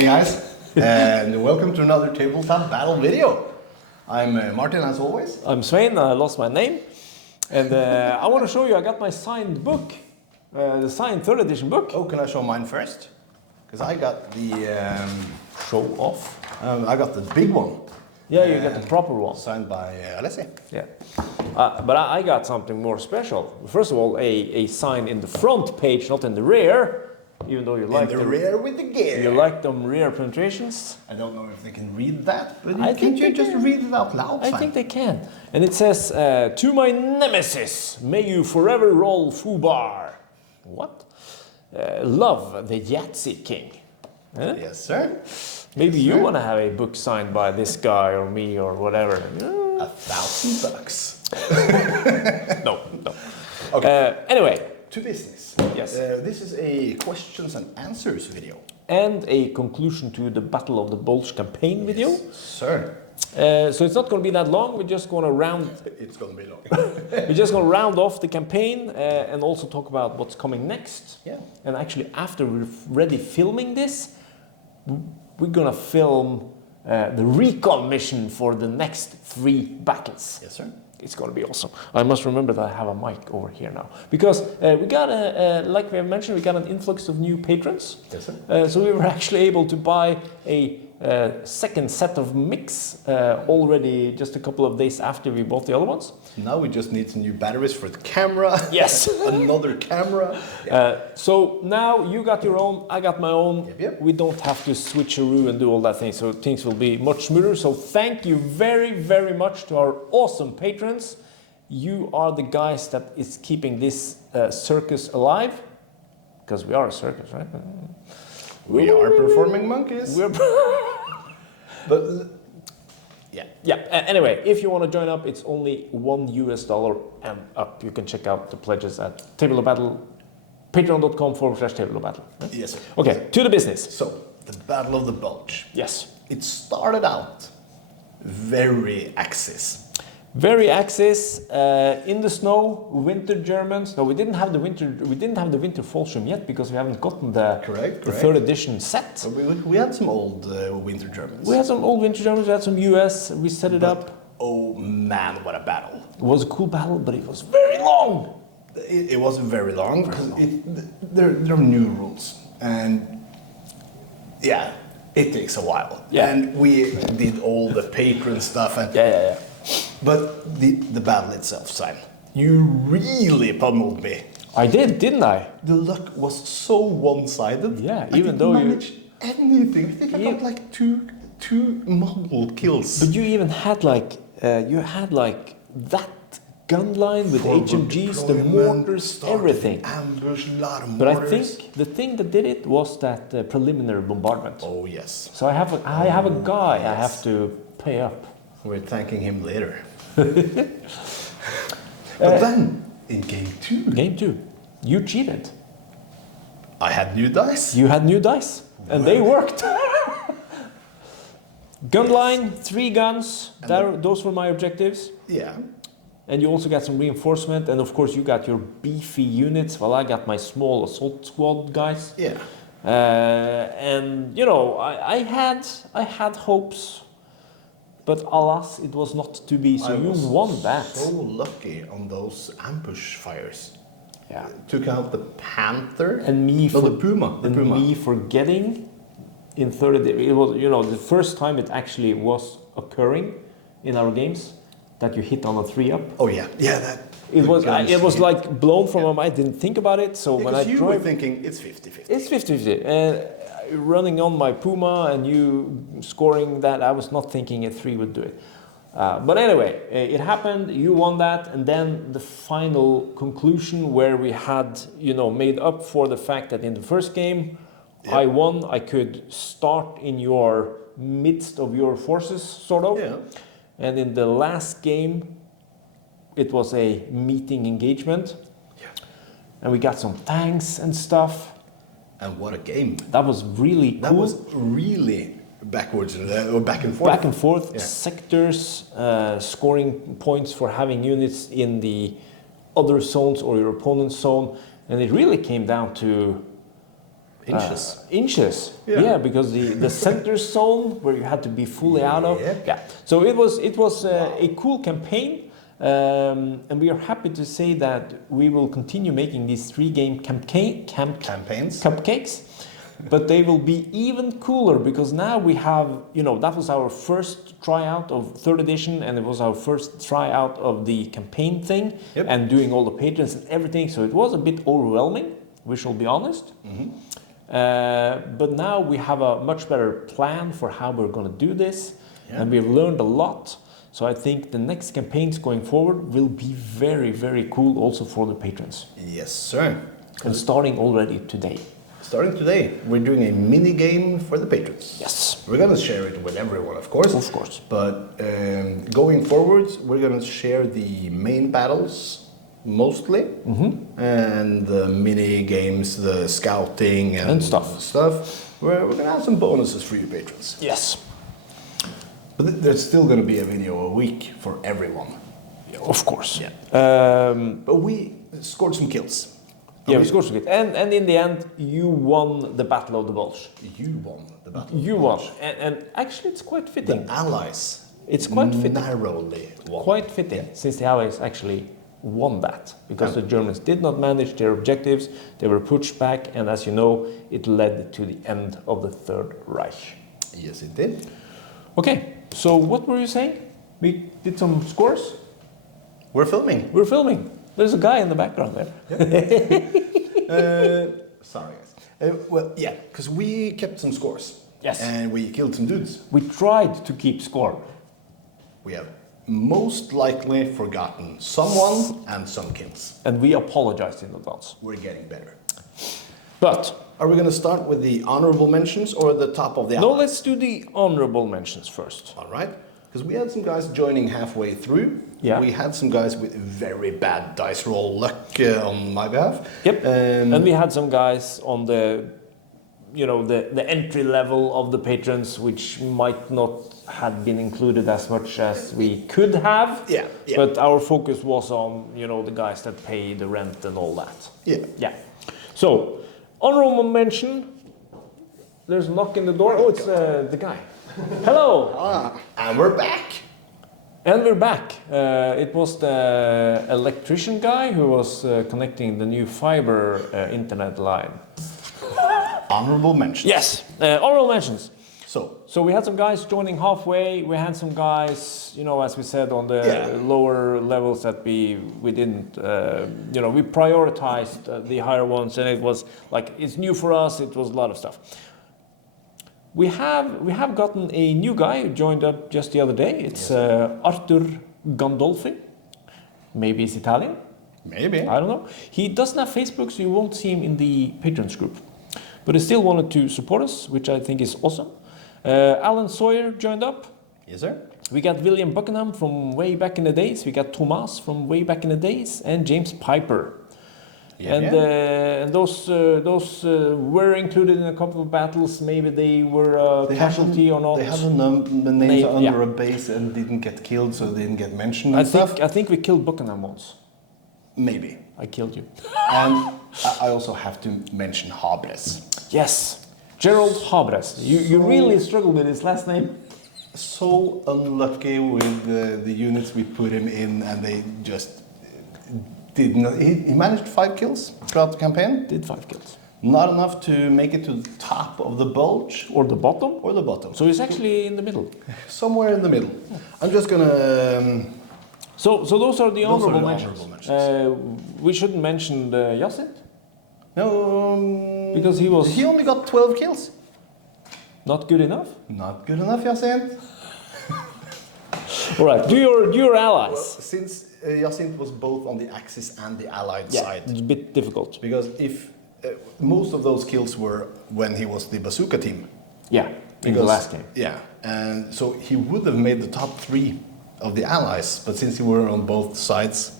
Hey guys, and welcome to another tabletop battle video. I'm Martin as always. I'm Svein, I lost my name. And I want to show you, I got my signed book, the signed 3rd edition book. Oh, can I show mine first? Because I got the... Show off. I got the big one. Yeah, you got the proper one. Signed by Alessi. Yeah. But I got something more special. First of all, a sign in the front page, not in the rear. Even though you like the rear with the gear. You like them rear penetrations. I don't know if they can read that, but can't you just read it out loud? I think they can. And it says, to my nemesis, may you forever roll foobar. What? Love the Yahtzee King. Huh? Yes, sir. Maybe Yes, you sir. want to have a book signed by this guy or me or whatever. $1,000. No. Okay. Anyway. To business. Yes. This is a questions and answers video. And a conclusion to the Battle of the Bulge campaign video. Yes, sir. So it's not going to be that long. We're just going to round. It's going to be long. We're just going to round off the campaign and also talk about what's coming next. Yeah. And actually, after we're ready filming this, we're going to film the recon mission for the next 3 battles. Yes, sir. It's going to be awesome. I must remember that I have a mic over here now. Because we got, like we have mentioned, we got an influx of new patrons. Yes, sir. So we were actually able to buy a second set of mics already just a couple of days after we bought the other ones. Now we just need some new batteries for the camera. Yes. Another camera. Yeah. So now you got your own, I got my own. Yep. We don't have to switcheroo and do all that thing, so things will be much smoother. So thank you very, very much to our awesome patrons. You are the guys that is keeping this circus alive. Because we are a circus, right? We are performing monkeys. But yeah. Anyway, if you want to join up, it's only $1 and up. You can check out the pledges at Table of Battle, patreon.com/Table of Battle. Right? yes, sir. Okay, to the business. So the Battle of the Bulge. Yes. It started out very Axis. Very Axis, in the snow, winter Germans. No, we didn't have the winter Fallschirm yet because we haven't gotten the 3rd edition set. So we had some old winter Germans. We had some old winter Germans, we had some US, we set it up. Oh man, what a battle. It was a cool battle, but it was very long. It was very long because there are new rules. And yeah, it takes a while. Yeah. And we did all the patron stuff. And Yeah. But the battle itself, Simon, you really pummeled me. I did, didn't I? The luck was so one-sided. Yeah, I even didn't though you manage anything. I think I got like two model kills. But you even had like that gun line with HMGs, the mortars, everything. Ambush, a lot of But I mortars. think the thing that did it was that preliminary bombardment. Oh yes. So I have a guy I have to pay up. We're thanking him later. But then in game 2, Game 2, you cheated. I had new dice. You had new dice, and they worked. Gun line, 3 guns. Those were my objectives. Yeah. And you also got some reinforcement, and of course you got your beefy units, while I got my small assault squad guys. Yeah. And you know, I had hopes, but alas, it was not to be. So you won that. So lucky on those ambush fires. Yeah. Took out the panther And me the puma. The puma. me forgetting in 3rd edition. It was, you know, the first time it actually was occurring in our games that you hit on a 3-up. Oh yeah, that. It was like blown from my mind. I didn't think about it. So when I you drove, were thinking it's 50-50. it's 50-50. And running on my Puma and you scoring that, I was not thinking a 3 would do it. But anyway, it happened. You won that, and then the final conclusion where we had, you know, made up for the fact that in the first game, I won. I could start in your midst of your forces, sort of. Yeah. And in the last game, it was a meeting engagement. Yeah. And we got some tanks and stuff. And what a game. That was really cool. That was really backwards, or back and forth. Back and forth, Yeah. sectors, scoring points for having units in the other zones or your opponent's zone. And it really came down to Inches. Inches. Yeah. Yeah, because the center zone where you had to be fully out of. Yeah. Yeah. So it was a cool campaign, and we are happy to say that we will continue making these 3-game Campaigns. cupcakes, but they will be even cooler because now we have, that was our first tryout of 3rd edition, and it was our first tryout of the campaign thing. Yep. And doing all the patrons and everything. So it was a bit overwhelming, we shall be honest. Mm-hmm. But now we have a much better plan for how we're going to do this, and we've learned a lot. So I think the next campaigns going forward will be very, very cool also for the patrons. Yes, sir. And starting already today. Starting today, we're doing a mini game for the patrons. Yes. We're gonna share it with everyone, of course. Of course. But going forward, we're gonna share the main battles mostly, and the mini games, the scouting and stuff. We're gonna have some bonuses for you patrons. Yes. But there's still gonna be a video a week for everyone. Of course. Yeah. But we scored some kills. Yeah, we scored some kills. And in the end, you won the Battle of the Bulge. You won the battle. You won. And actually, it's quite fitting. The Allies. It's quite fitting. Narrowly won. Quite fitting, since the Allies actually won that, because the Germans did not manage their objectives, they were pushed back, and as you know, it led to the end of the Third Reich. Yes, it did. Okay, so what were you saying? We did some scores? We're filming. We're filming. There's a guy in the background there. Sorry, guys. Well, yeah, because we kept some scores. Yes. And we killed some dudes. We tried to keep score. We have most likely forgotten someone and some kills. And we apologized in advance. We're getting better. But Are we going to start with the honorable mentions or the top of the no, hour? let's do the honorable mentions first. All right. Because we had some guys joining halfway through. Yeah. We had some guys with very bad dice roll luck on my behalf. Yep. And we had some guys on the entry level of the patrons, which might not have been included as much as we could have. Yeah, yeah. But our focus was on, the guys that pay the rent and all that. Yeah. Yeah. So, honorable mention. There's a knock in the door. Oh, it's the guy. Hello. And we're back. And we're back. It was the electrician guy who was connecting the new fiber internet line. Honorable mentions. Yes, honorable mentions. So we had some guys joining halfway. We had some guys, as we said, on the lower levels that we didn't, we prioritized the higher ones, and it was like, it's new for us. It was a lot of stuff. We have gotten a new guy who joined up just the other day. It's Arthur Gandolfi. Maybe he's Italian. maybe. I don't know. He doesn't have Facebook, so you won't see him in the patrons group. But he still wanted to support us, which I think is awesome. Alan Sawyer joined up. Yes, sir. We got William Buckingham from way back in the days. We got Thomas from way back in the days, and James Piper. Yeah, And those were included in a couple of battles. Maybe they were a casualty or not. They had the names Name, under a base and didn't get killed, so they didn't get mentioned and stuff. I think we killed Buckingham once. Maybe. I killed you. And I also have to mention Habres. Yes, Gerald Habres. You really struggled with his last name. So unlucky with the units we put him in, and they just did not. He managed 5 kills throughout the campaign. Did 5 kills. Not enough to make it to the top of the bulge Or the bottom. or the bottom. So he's actually in the middle. Somewhere in the middle. I'm just gonna. So those are the Those are honorable the mentions. honorable mentions. We shouldn't mention Yasin, No, because he was He only got 12 kills. not good enough. Not good enough, Yasin. All right, do your allies. Since Yasin was both on the Axis and the Allied Yeah, side. it's a bit difficult. Because if most of those kills were when he was the bazooka team. Yeah, in the Because- last game. Yeah, and so he would have made the top 3 of the Allies, but since he were on both sides,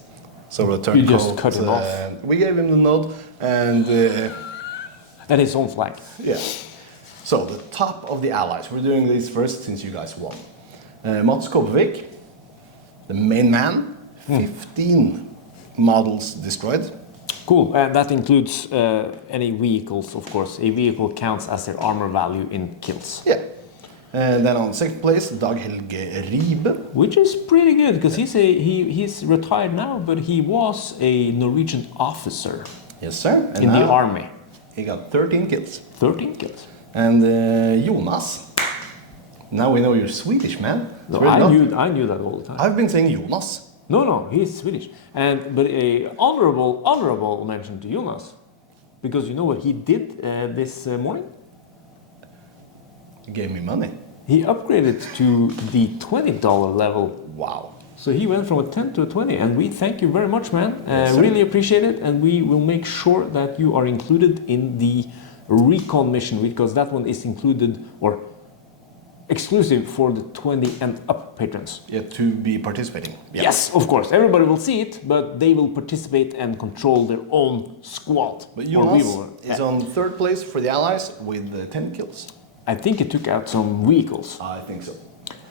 so the turn You just cut him off. We gave him the nod, and And his own flag. yeah. So the top of the Allies. We're doing these first since you guys won. Mats Kopervik, the main man, 15 models destroyed. Cool. And that includes any vehicles, of course. A vehicle counts as their armor value in kills. Yeah. And then on second place, Dag Helge Ribe. Which is pretty good, because he's retired now, but he was a Norwegian officer. Yes, sir. And in the army. He got 13 kills. 13 kills. And Jonas. Now we know you're Swedish, man. No, I knew that all the time. I've been saying Jonas. No, he's Swedish. But a honorable mention to Jonas, because you know what he did this morning? He gave me money. He upgraded to the $20 level. Wow. So he went from a 10 to a 20, and we thank you very much, man. Yes, really appreciate it, and we will make sure that you are included in the recon mission, because that one is included or exclusive for the 20 and up patrons. Yeah, to be participating. Yeah. Yes, of course. Everybody will see it, but they will participate and control their own squad. But Jonas is on third place for the Allies with 10 kills. I think it took out some vehicles. I think so.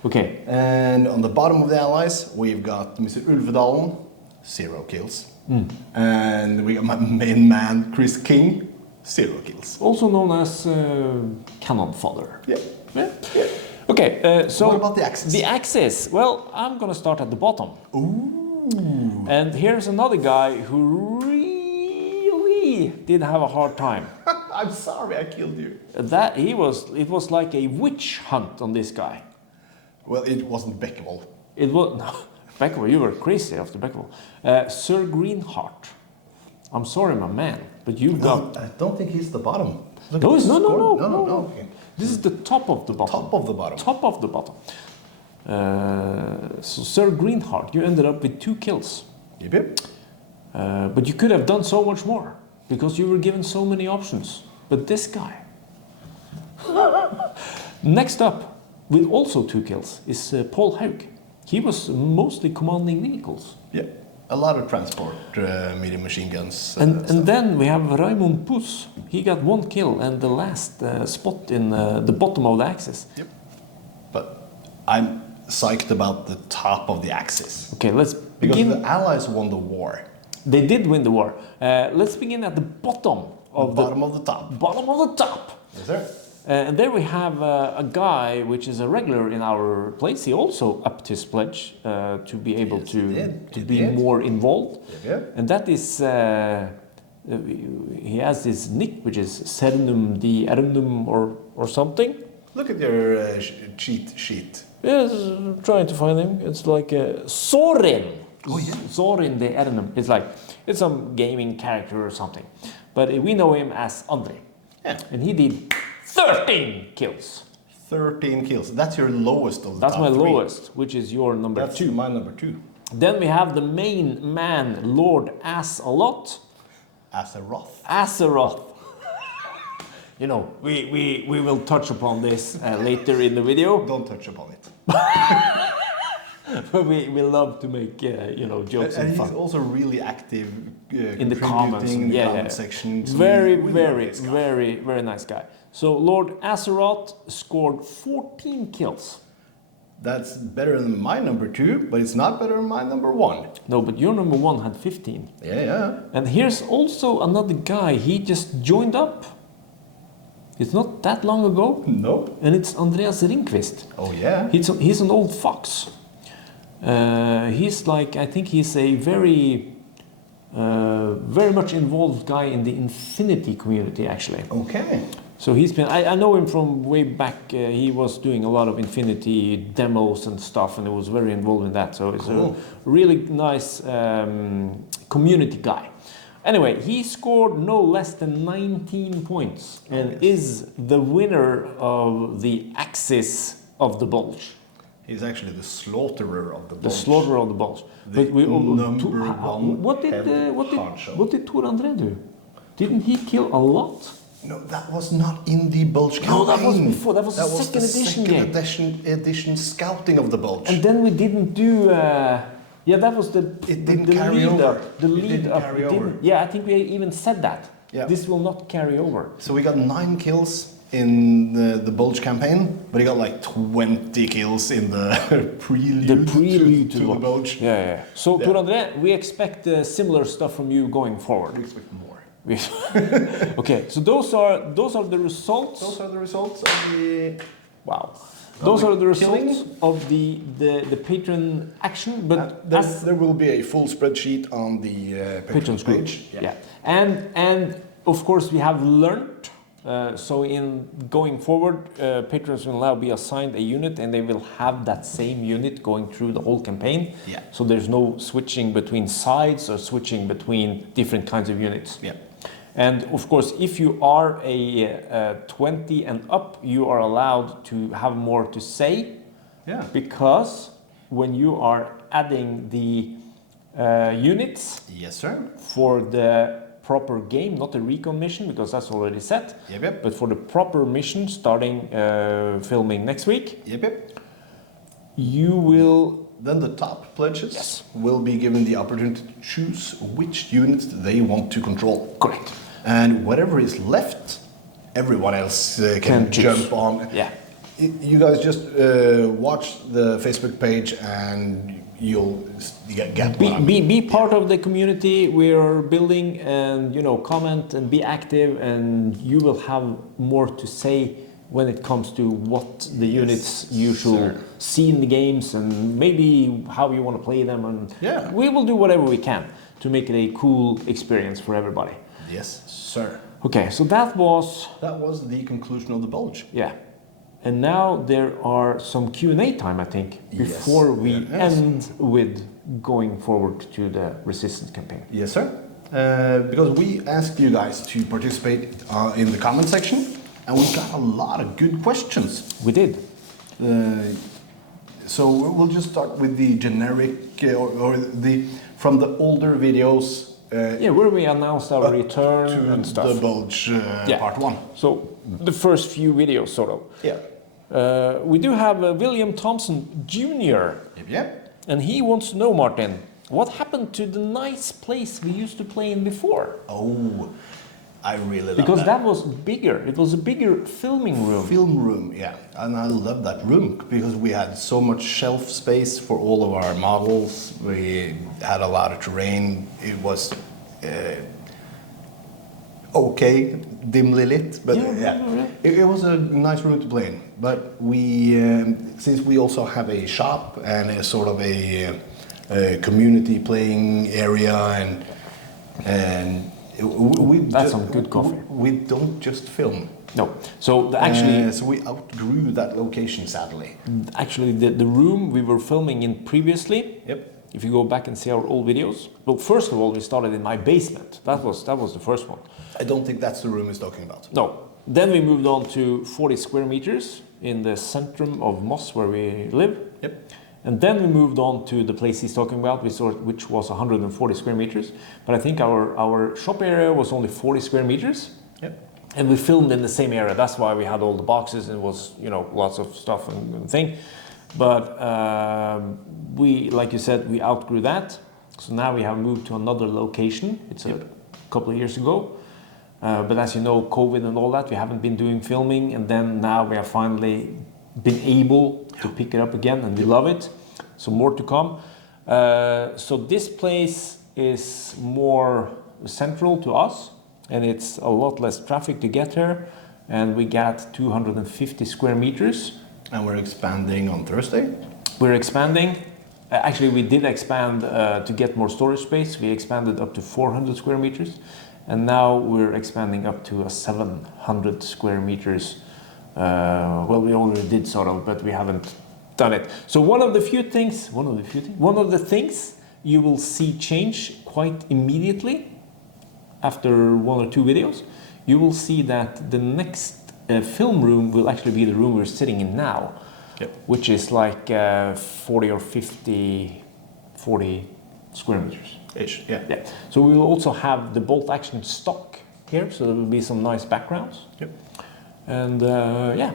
Okay. And on the bottom of the Allies, we've got Mr. Ulvedalen, 0 kills. And we got my main man, Chris King, 0 kills. Also known as Cannon Fodder. Yeah. Okay, so what about the Axis? The Axis. Well, I'm gonna start at the bottom. Ooh. And here's another guy who really did have a hard time. I'm sorry I killed you. It was like a witch hunt on this guy. Well, it wasn't Beckevold. It was no, Beckevold. You were crazy after Beckevold. Sir Greenheart. I'm sorry, my man, but you got. I don't think he's the bottom. Look No, at the no, score. no. Okay. This is the top of the bottom. Top of the bottom. Top of the bottom. So Sir Greenheart, you ended up with 2 kills. Yep. But you could have done so much more because you were given so many options. But this guy. Next up, with also 2 kills, is Paul Haug. He was mostly commanding vehicles. Yeah. A lot of transport, medium machine guns. And then we have Raymond Puss. He got 1 kill and the last spot in the bottom of the Axis. Yep. But I'm psyched about the top of the Axis. Okay, let's because begin. The Allies won the war. They did win the war. Let's begin at the bottom of the bottom of the top. Bottom of the top. Yes, sir. And there we have a guy which is a regular in our place. He also upped his pledge to be able to be more involved. Yeah. And that is, he has this nick which is Cernum di Ernum or something. Look at your cheat sheet. Yes, I'm trying to find him. It's like Sorin. Oh, yeah. Sorin de Ernum. It's some gaming character or something. But we know him as Andre. Yeah. And he did 13 kills. 13 kills. That's your lowest of the That's top my 3. lowest, which is your number 2. That's my number 2. Then we have the main man, Lord Ass-a-Lot. Azeroth. You know, we will touch upon this later in the video. Don't touch upon it. But we love to make jokes and fun. He's also really active In the comments, in the yeah, comment section. So very, we very, love this guy. very, very nice guy. So Lord Azeroth scored 14 kills. That's better than my number 2, but it's not better than my number 1. No, but your number 1 had 15. Yeah. And here's also another guy. He just joined up. It's not that long ago. Nope. And it's Andreas Ringqvist. Oh yeah. He's an old fox. He's like, I think he's a very much involved guy in the Infinity community, actually. Okay. So he's been, I know him from way back. He was doing a lot of Infinity demos and stuff, and he was very involved in that. So he's a really nice community guy. Anyway, he scored no less than 19 points and is the winner of the Axis of the Bulge. He's actually the slaughterer of the Bulge. The slaughterer of the Bulge. The number one what did Tor André do? Didn't he kill a lot? No, that was not in the Bulge campaign. No, that was before. That was the second edition game. Second edition scouting of the Bulge. And then we didn't do. Yeah, that was the. It didn't the carry lead over. Up. The lead up. Carry over. Yeah, I think we even said that. Yeah. This will not carry over. So we got 9 kills in the Bulge campaign, but he got like 20 kills in the prelude, to the Bulge. Yeah. So, Tor André, we expect similar stuff from you going forward. We expect more. Okay, so those are the results. Those are the results of the... Wow. Those are the results of the Patreon action, but there will be a full spreadsheet on the Patreon page. Yeah. And of course we have learned, so in going forward, patrons will now be assigned a unit and they will have that same unit going through the whole campaign. Yeah. So there's no switching between sides or switching between different kinds of units. Yeah. And of course, if you are a 20 and up, you are allowed to have more to say. Yeah. Because when you are adding the units, yes, sir, for the proper game, not the recon mission, because that's already set. Yep. But for the proper mission, starting filming next week. Yep. You will. Then the top pledges will be given the opportunity to choose which units they want to control. Correct. And whatever is left, everyone else can jump on. Yeah. You guys just watch the Facebook page and you'll get be part of the community we are building, and comment and be active, and you will have more to say when it comes to what the units you should see in the games, and maybe how you want to play them, and we will do whatever we can to make it a cool experience for everybody. Yes, sir. Okay, so that was the conclusion of the Bulge. Yeah. And now there are some Q&A time, I think, before we end with going forward to the Resistance campaign. Yes, sir. Because we asked you guys to participate in the comment section, and we got a lot of good questions. We did. So we'll just start with the generic, or the from the older videos. Where we announced our return and stuff. The Bulge part 1. So the first few videos, sort of. Yeah. We do have William Thompson Jr. Yep. And he wants to know, Martin, what happened to the nice place we used to play in before? Oh, I really love because that was bigger. It was a bigger filming room. Film room, yeah. And I love that room because we had so much shelf space for all of our models. We had a lot of terrain. It was okay, dimly lit, but it was a nice room to play in. But we, since we also have a shop and a sort of a community playing area, and that's some good coffee. We don't just film. No. So actually, so we outgrew that location, sadly. Actually, the room we were filming in previously. Yep. If you go back and see our old videos, well, first of all, we started in my basement. That was the first one. I don't think that's the room he's talking about. No. Then we moved on to 40 square meters in the centrum of Moss, where we live. Yep. And then we moved on to the place he's talking about, which was 140 square meters. But I think our shop area was only 40 square meters. Yep. And we filmed in the same area. That's why we had all the boxes and it was, lots of stuff and thing. But we, like you said, we outgrew that. So now we have moved to another location. It's a couple of years ago. But as you know, COVID and all that, we haven't been doing filming. And then now we have finally been able to pick it up again, and we love it. So more to come. So this place is more central to us, and it's a lot less traffic to get here. And we got 250 square meters. And we're expanding on Thursday. We're expanding. Actually, we did expand to get more storage space. We expanded up to 400 square meters. And now we're expanding up to 700 square meters. Well, we already did sort of, but we haven't done it. So one of the things you will see change quite immediately after 1 or 2 videos, you will see that the next film room will actually be the room we're sitting in now, which is like 40 or 40 square meters. Ish, yeah. So we will also have the bolt action stock here, so there will be some nice backgrounds. Yep. And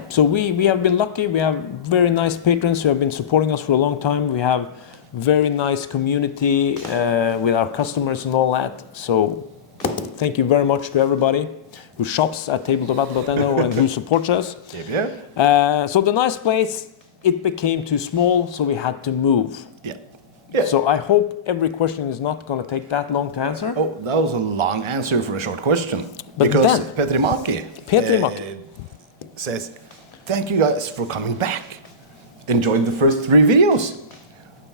so we have been lucky. We have very nice patrons who have been supporting us for a long time. We have very nice community with our customers and all that. So thank you very much to everybody. who shops at tabletopbattle.no and who supports us. Yeah. So the nice place, it became too small, so we had to move. Yeah. Yeah. So I hope every question is not going to take that long to answer. Oh, that was a long answer for a short question. But because then, Petrimaki says, thank you guys for coming back. Enjoyed the first 3 videos.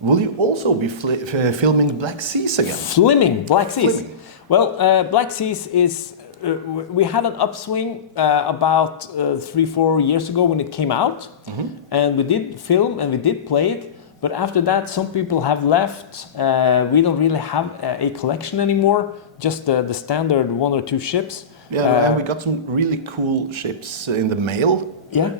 Will you also be filming Black Seas again? Flimming, Black Seas. Flimming. Well, Black Seas is... we had an upswing about 3-4 years ago when it came out. And we did film and we did play it. But after that, some people have left. We don't really have a collection anymore. Just the standard 1 or 2 ships. Yeah, and we got some really cool ships in the mail. Yeah.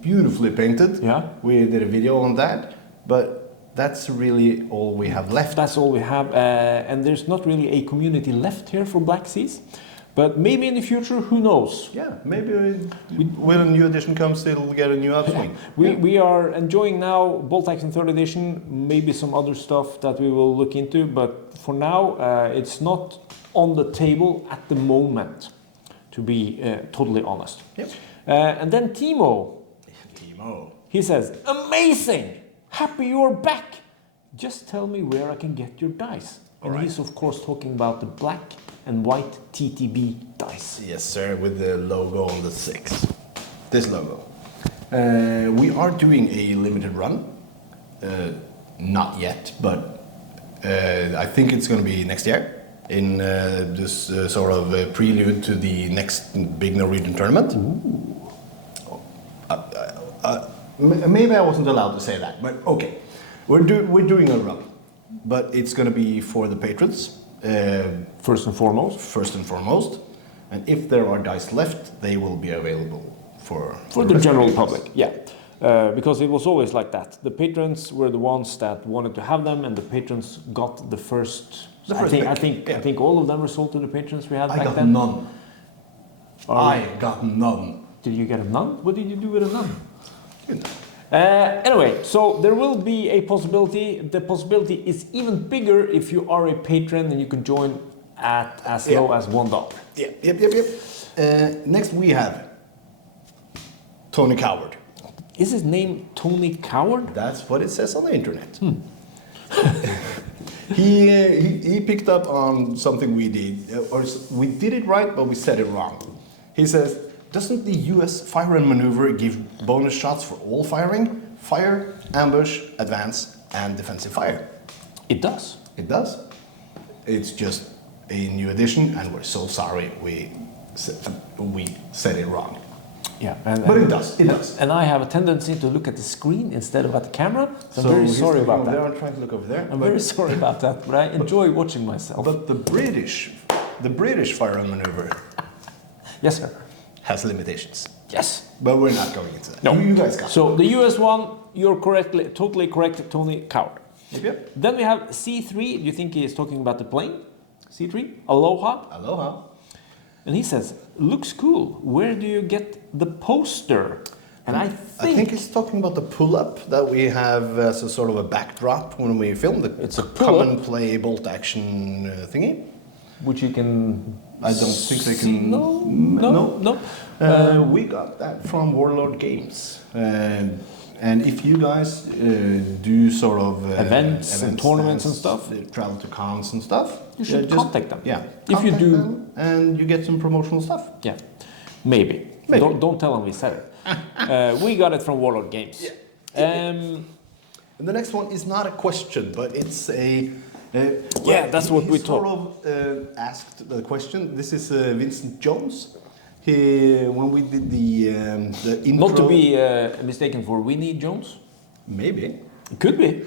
Beautifully painted. Yeah. We did a video on that, but that's really all we have left. That's all we have, and there's not really a community left here for Black Seas. But maybe in the future, who knows? Yeah, maybe when a new edition comes, it'll get a new upswing. We are enjoying now Bolt Action 3rd edition, maybe some other stuff that we will look into, but for now, it's not on the table at the moment, to be totally honest. Yep. And then Timo, he says, amazing! Happy you're back! Just tell me where I can get your dice. And he's of course talking about the black and white TTB dice. Yes, sir, with the logo on the 6. This logo. We are doing a limited run. Not yet, but I think it's going to be next year. In this sort of prelude to the next big Norwegian tournament. Maybe I wasn't allowed to say that, but okay. We're doing a run, but it's going to be for the patrons. First and foremost. First and foremost. And if there are dice left, they will be available for the general public, yeah. Because it was always like that. The patrons were the ones that wanted to have them, and the patrons got the first. I think all of them were sold to the patrons we had back then. I got none. I got none. Did you get a none? What did you do with a none? Anyway, so there will be a possibility. The possibility is even bigger if you are a patron and you can join at as low as $1. Yep. Next we have Tony Coward. Is his name Tony Coward? That's what it says on the internet. He picked up on something we did, or we did it right, but we said it wrong. He says, doesn't the US fire and maneuver give bonus shots for all firing? Fire, ambush, advance, and defensive fire. It does. It does. It's just a new edition, and we're so sorry we said it wrong. Yeah, but it does. It does. And I have a tendency to look at the screen instead of at the camera. So I'm very sorry about that. I'm trying to look over there. I'm very sorry about that, but I enjoy watching myself. But the British fire and maneuver. Yes, sir. Has limitations. Yes. But we're not going into that. No. You guys got it. So the US one, you're totally correct, Tony Coward. Yep. Then we have C3. Do you think he is talking about the plane? C3? Aloha. Aloha. And he says, looks cool. Where do you get the poster? And I think he's talking about the pull-up that we have as a sort of a backdrop when we film the it's a common play bolt action thingy. Which you can... I don't think they can... No. We got that from Warlord Games. And if you guys do sort of... events and tournaments and stuff. Travel to cons and stuff. You should contact them. Yeah. If you do... them and you get some promotional stuff. Yeah. Maybe. Don't tell them we said it. We got it from Warlord Games. Yeah. And the next one is not a question, but it's a... that's what we sort of asked the question. This is Vincent Jones. When we did the intro... Not to be mistaken for Winnie Jones? Maybe. It could be.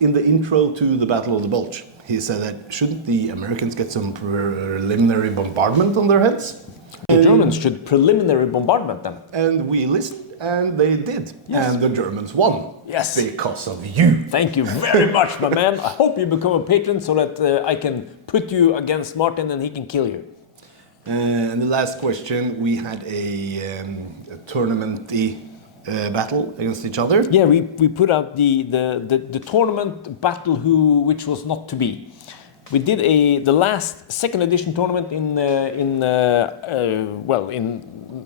In the intro to the Battle of the Bulge, he said that shouldn't the Americans get some preliminary bombardment on their heads? The Germans should preliminary bombardment them. And we listened, and they did. Yes. And the Germans won. Yes. Because of you. Thank you very much, my man. I hope you become a patron so that I can put you against Martin and he can kill you. And the last question, we had a tournament-y battle against each other. Yeah, we put out the tournament battle which was not to be. We did the last second edition tournament in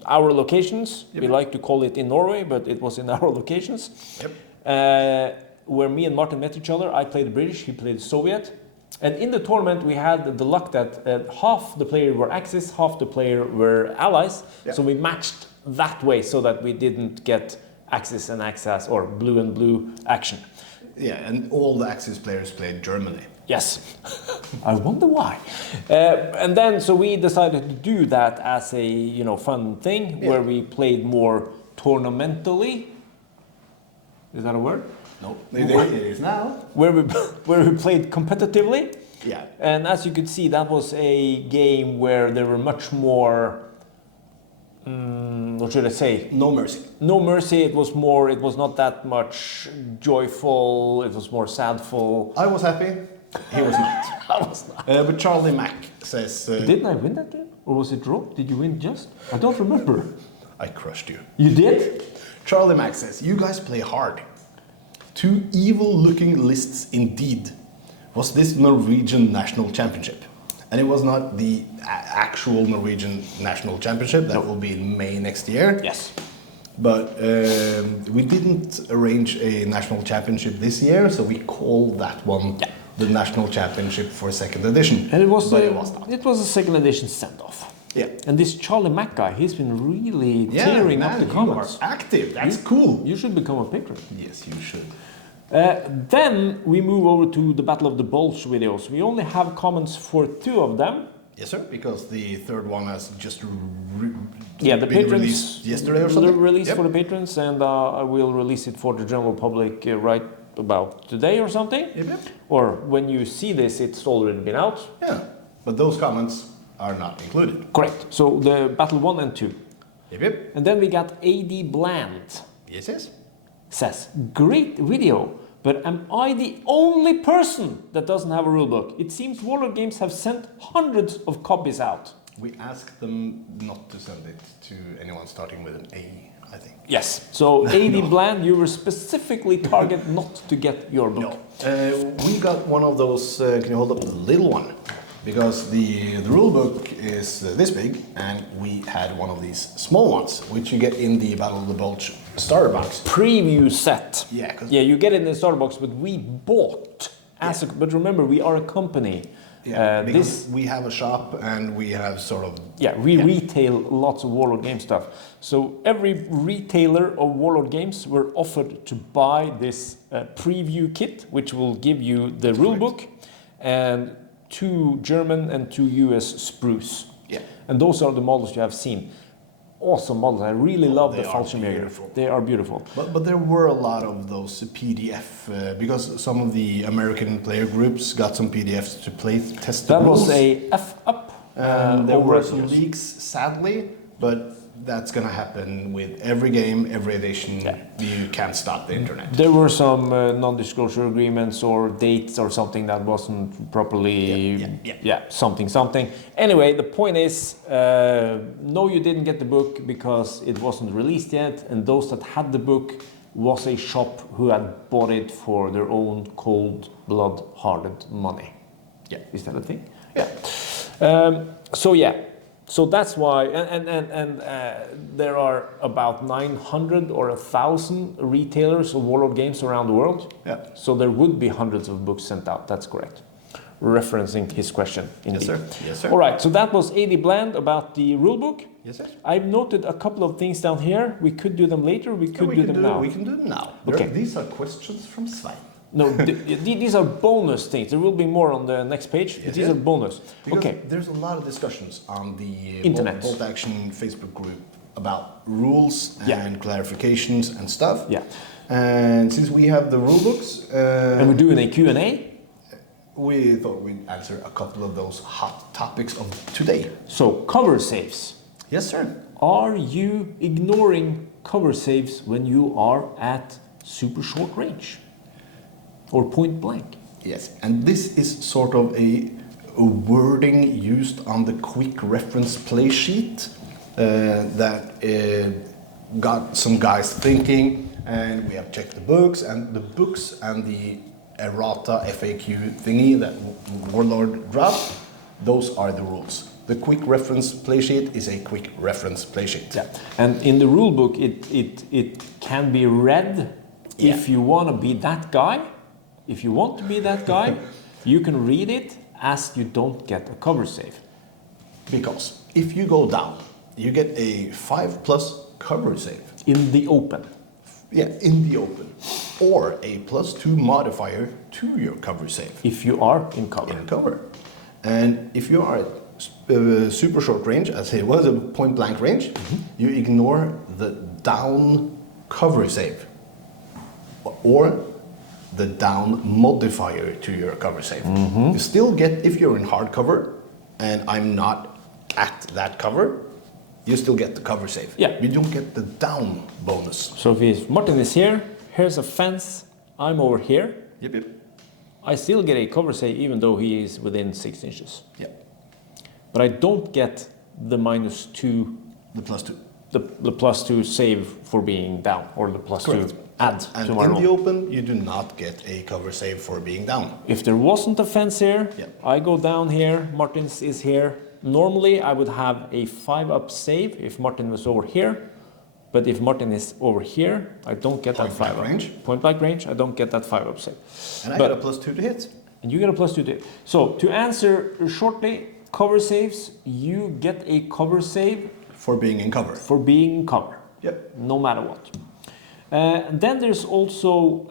our locations. Yep. We like to call it in Norway, but it was in our locations. Yep. Where me and Martin met each other. I played British, he played Soviet. And in the tournament, we had the luck that half the player were Axis, half the player were Allies. Yep. So we matched that way so that we didn't get Axis and Axis or blue and blue action. Yeah, and all the Axis players played Germany. Yes. I wonder why. And then, so we decided to do that as a fun thing where we played more tournamentally. Is that a word? No, it is now. Where we played competitively. Yeah. And as you could see, that was a game where there were much more. What should I say? No mercy. No mercy. It was not that much joyful. It was more sadful. I was happy. He was not. I was not. But Charlie Mack says... Didn't I win that game? Or was it draw? Did you win just? I don't remember. I crushed you. You did? Charlie Mack says, you guys play hard. 2 evil-looking lists indeed. Was this Norwegian National Championship? And it was not the actual Norwegian National Championship. That will be in May next year. Yes. But we didn't arrange a national championship this year, so we called that one the National Championship for 2nd edition. And it was not. a 2nd edition send-off. Yeah. And this Charlie Mack guy, he's been really tearing up the comments. You are active. That's cool. You should become a patron. Yes, you should. Then we move over to the Battle of the Bulge videos. We only have comments for 2 of them. Yes, sir, because the third one has just the been patrons released yesterday or something. Released for the patrons, and I will release it for the general public right about today or something. Yep. Or when you see this, it's already been out. Yeah, but those comments are not included. Correct. So the Battle 1 and 2. Yep. And then we got AD Bland. Yes. Says, great video, but am I the only person that doesn't have a rulebook? It seems Warlord Games have sent hundreds of copies out. We asked them not to send it to anyone starting with an A, I think. Yes. So AD Bland, you were specifically targeted not to get your book. No. We got one of those, can you hold up the little one? Because the rule book is this big, and we had one of these small ones, which you get in the Battle of the Bulge starter box. Preview set. Yeah, you get it in the starter box, but we bought but remember, we are a company. Yeah, because we have a shop and we have sort of... we retail lots of Warlord Game stuff. So every retailer of Warlord Games were offered to buy this preview kit, which will give you the rule book and 2 German and 2 US spruce. Yeah. And those are the models you have seen. Awesome models. I really love the Fallschirmjäger. They are beautiful. But there were a lot of those PDF, because some of the American player groups got some PDFs to play test the rules. That was a F-up. There were some leaks, sadly, but that's going to happen with every game, every edition. Yeah. You can't stop the internet. There were some non-disclosure agreements or dates or something that wasn't properly... something. Anyway, the point is, no, you didn't get the book because it wasn't released yet, and those that had the book was a shop who had bought it for their own cold-blood-hardened money. Yeah. Is that a thing? Yeah. So that's why, and there are about 900 or 1,000 retailers of Warlord Games around the world. Yeah. So there would be hundreds of books sent out. That's correct. Referencing his question. Indeed. Yes, sir. All right. So that was AD Bland about the rulebook. Yes, sir. I've noted a couple of things down here. We could do them later. We could do them now. We can do them now. Okay. These are questions from Svein. No, these are bonus things. There will be more on the next page. But these are bonus. Because there's a lot of discussions on the Internet Bolt Action Facebook group about rules and clarifications and stuff. Yeah. And since we have the rule books, and we're doing a Q&A, we thought we'd answer a couple of those hot topics of today. So cover saves. Yes, sir. Are you ignoring cover saves when you are at super short range? Or point blank. Yes, and this is sort of a wording used on the quick reference play sheet that got some guys thinking, and we have checked the books and the errata FAQ thingy that Warlord dropped, those are the rules. The quick reference play sheet is a quick reference play sheet. Yeah. And in the rule book, it can be read if you want to be that guy. If you want to be that guy, you can read it as you don't get a cover save. Because if you go down, you get a 5+ cover save. In the open. Yeah, in the open. Or a +2 modifier to your cover save. If you are in cover. In cover. And if you are at super short range, as it was a point blank range, you ignore the down cover save. Or the down modifier to your cover save. You still get, if you're in hard cover, and I'm not at that cover, you still get the cover save. Yeah. You don't get the down bonus. So if Martin is here, here's a fence, I'm over here. Yep. I still get a cover save even though he is within 6 inches. Yep. But I don't get the -2. The +2. The +2 save for being down, or the +2 Correct. add And to my in roll. the open, you do not get a cover save for being down. If there wasn't a fence here, Yeah. I go down here, Martin's is here. Normally I would have a 5-up save if Martin was over here. But if Martin is over here, I don't get that 5-up. Range. Point blank range, I don't get that 5-up save. And I get a +2 to hit. And you get a +2 to hit. So to answer shortly, cover saves, you get a cover save For being in cover. for being in cover. Yep. No matter what. Then there's also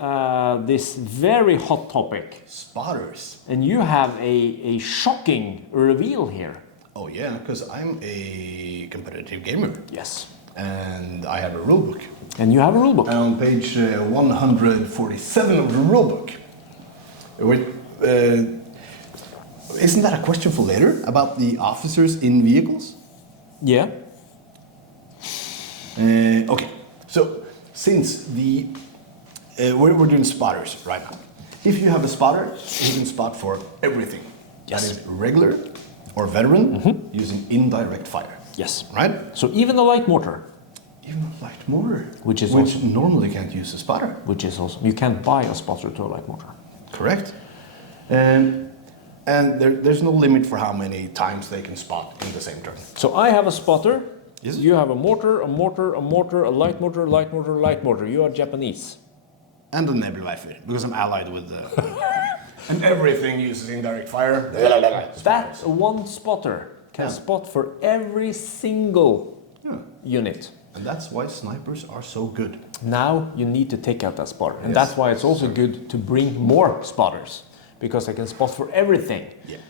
this very hot topic. Spotters. And you have a shocking reveal here. Oh yeah, because I'm a competitive gamer. Yes. And I have a rulebook. And you have a rulebook. And on page 147 of the rulebook, isn't that a question for later about the officers in vehicles? Yeah. Okay, so since we're doing spotters right now. If you have a spotter, you can spot for everything. Yes. That is regular or veteran using indirect fire. Yes. Right? So even the light mortar. Even a light mortar. Which normally can't use a spotter. Which is awesome. You can't buy a spotter to a light mortar. Correct. And there's no limit for how many times they can spot in the same turn. So I have a spotter. Yes. You have a mortar, a mortar, a mortar, a light mortar, light mortar, light mortar. You are Japanese. And a Nebelwerfer, because I'm allied with the... and everything uses indirect fire. That one spotter can spot for every single unit. And that's why snipers are so good. Now you need to take out that spotter. And that's why it's also good to bring more spotters. Because they can spot for everything. Yeah.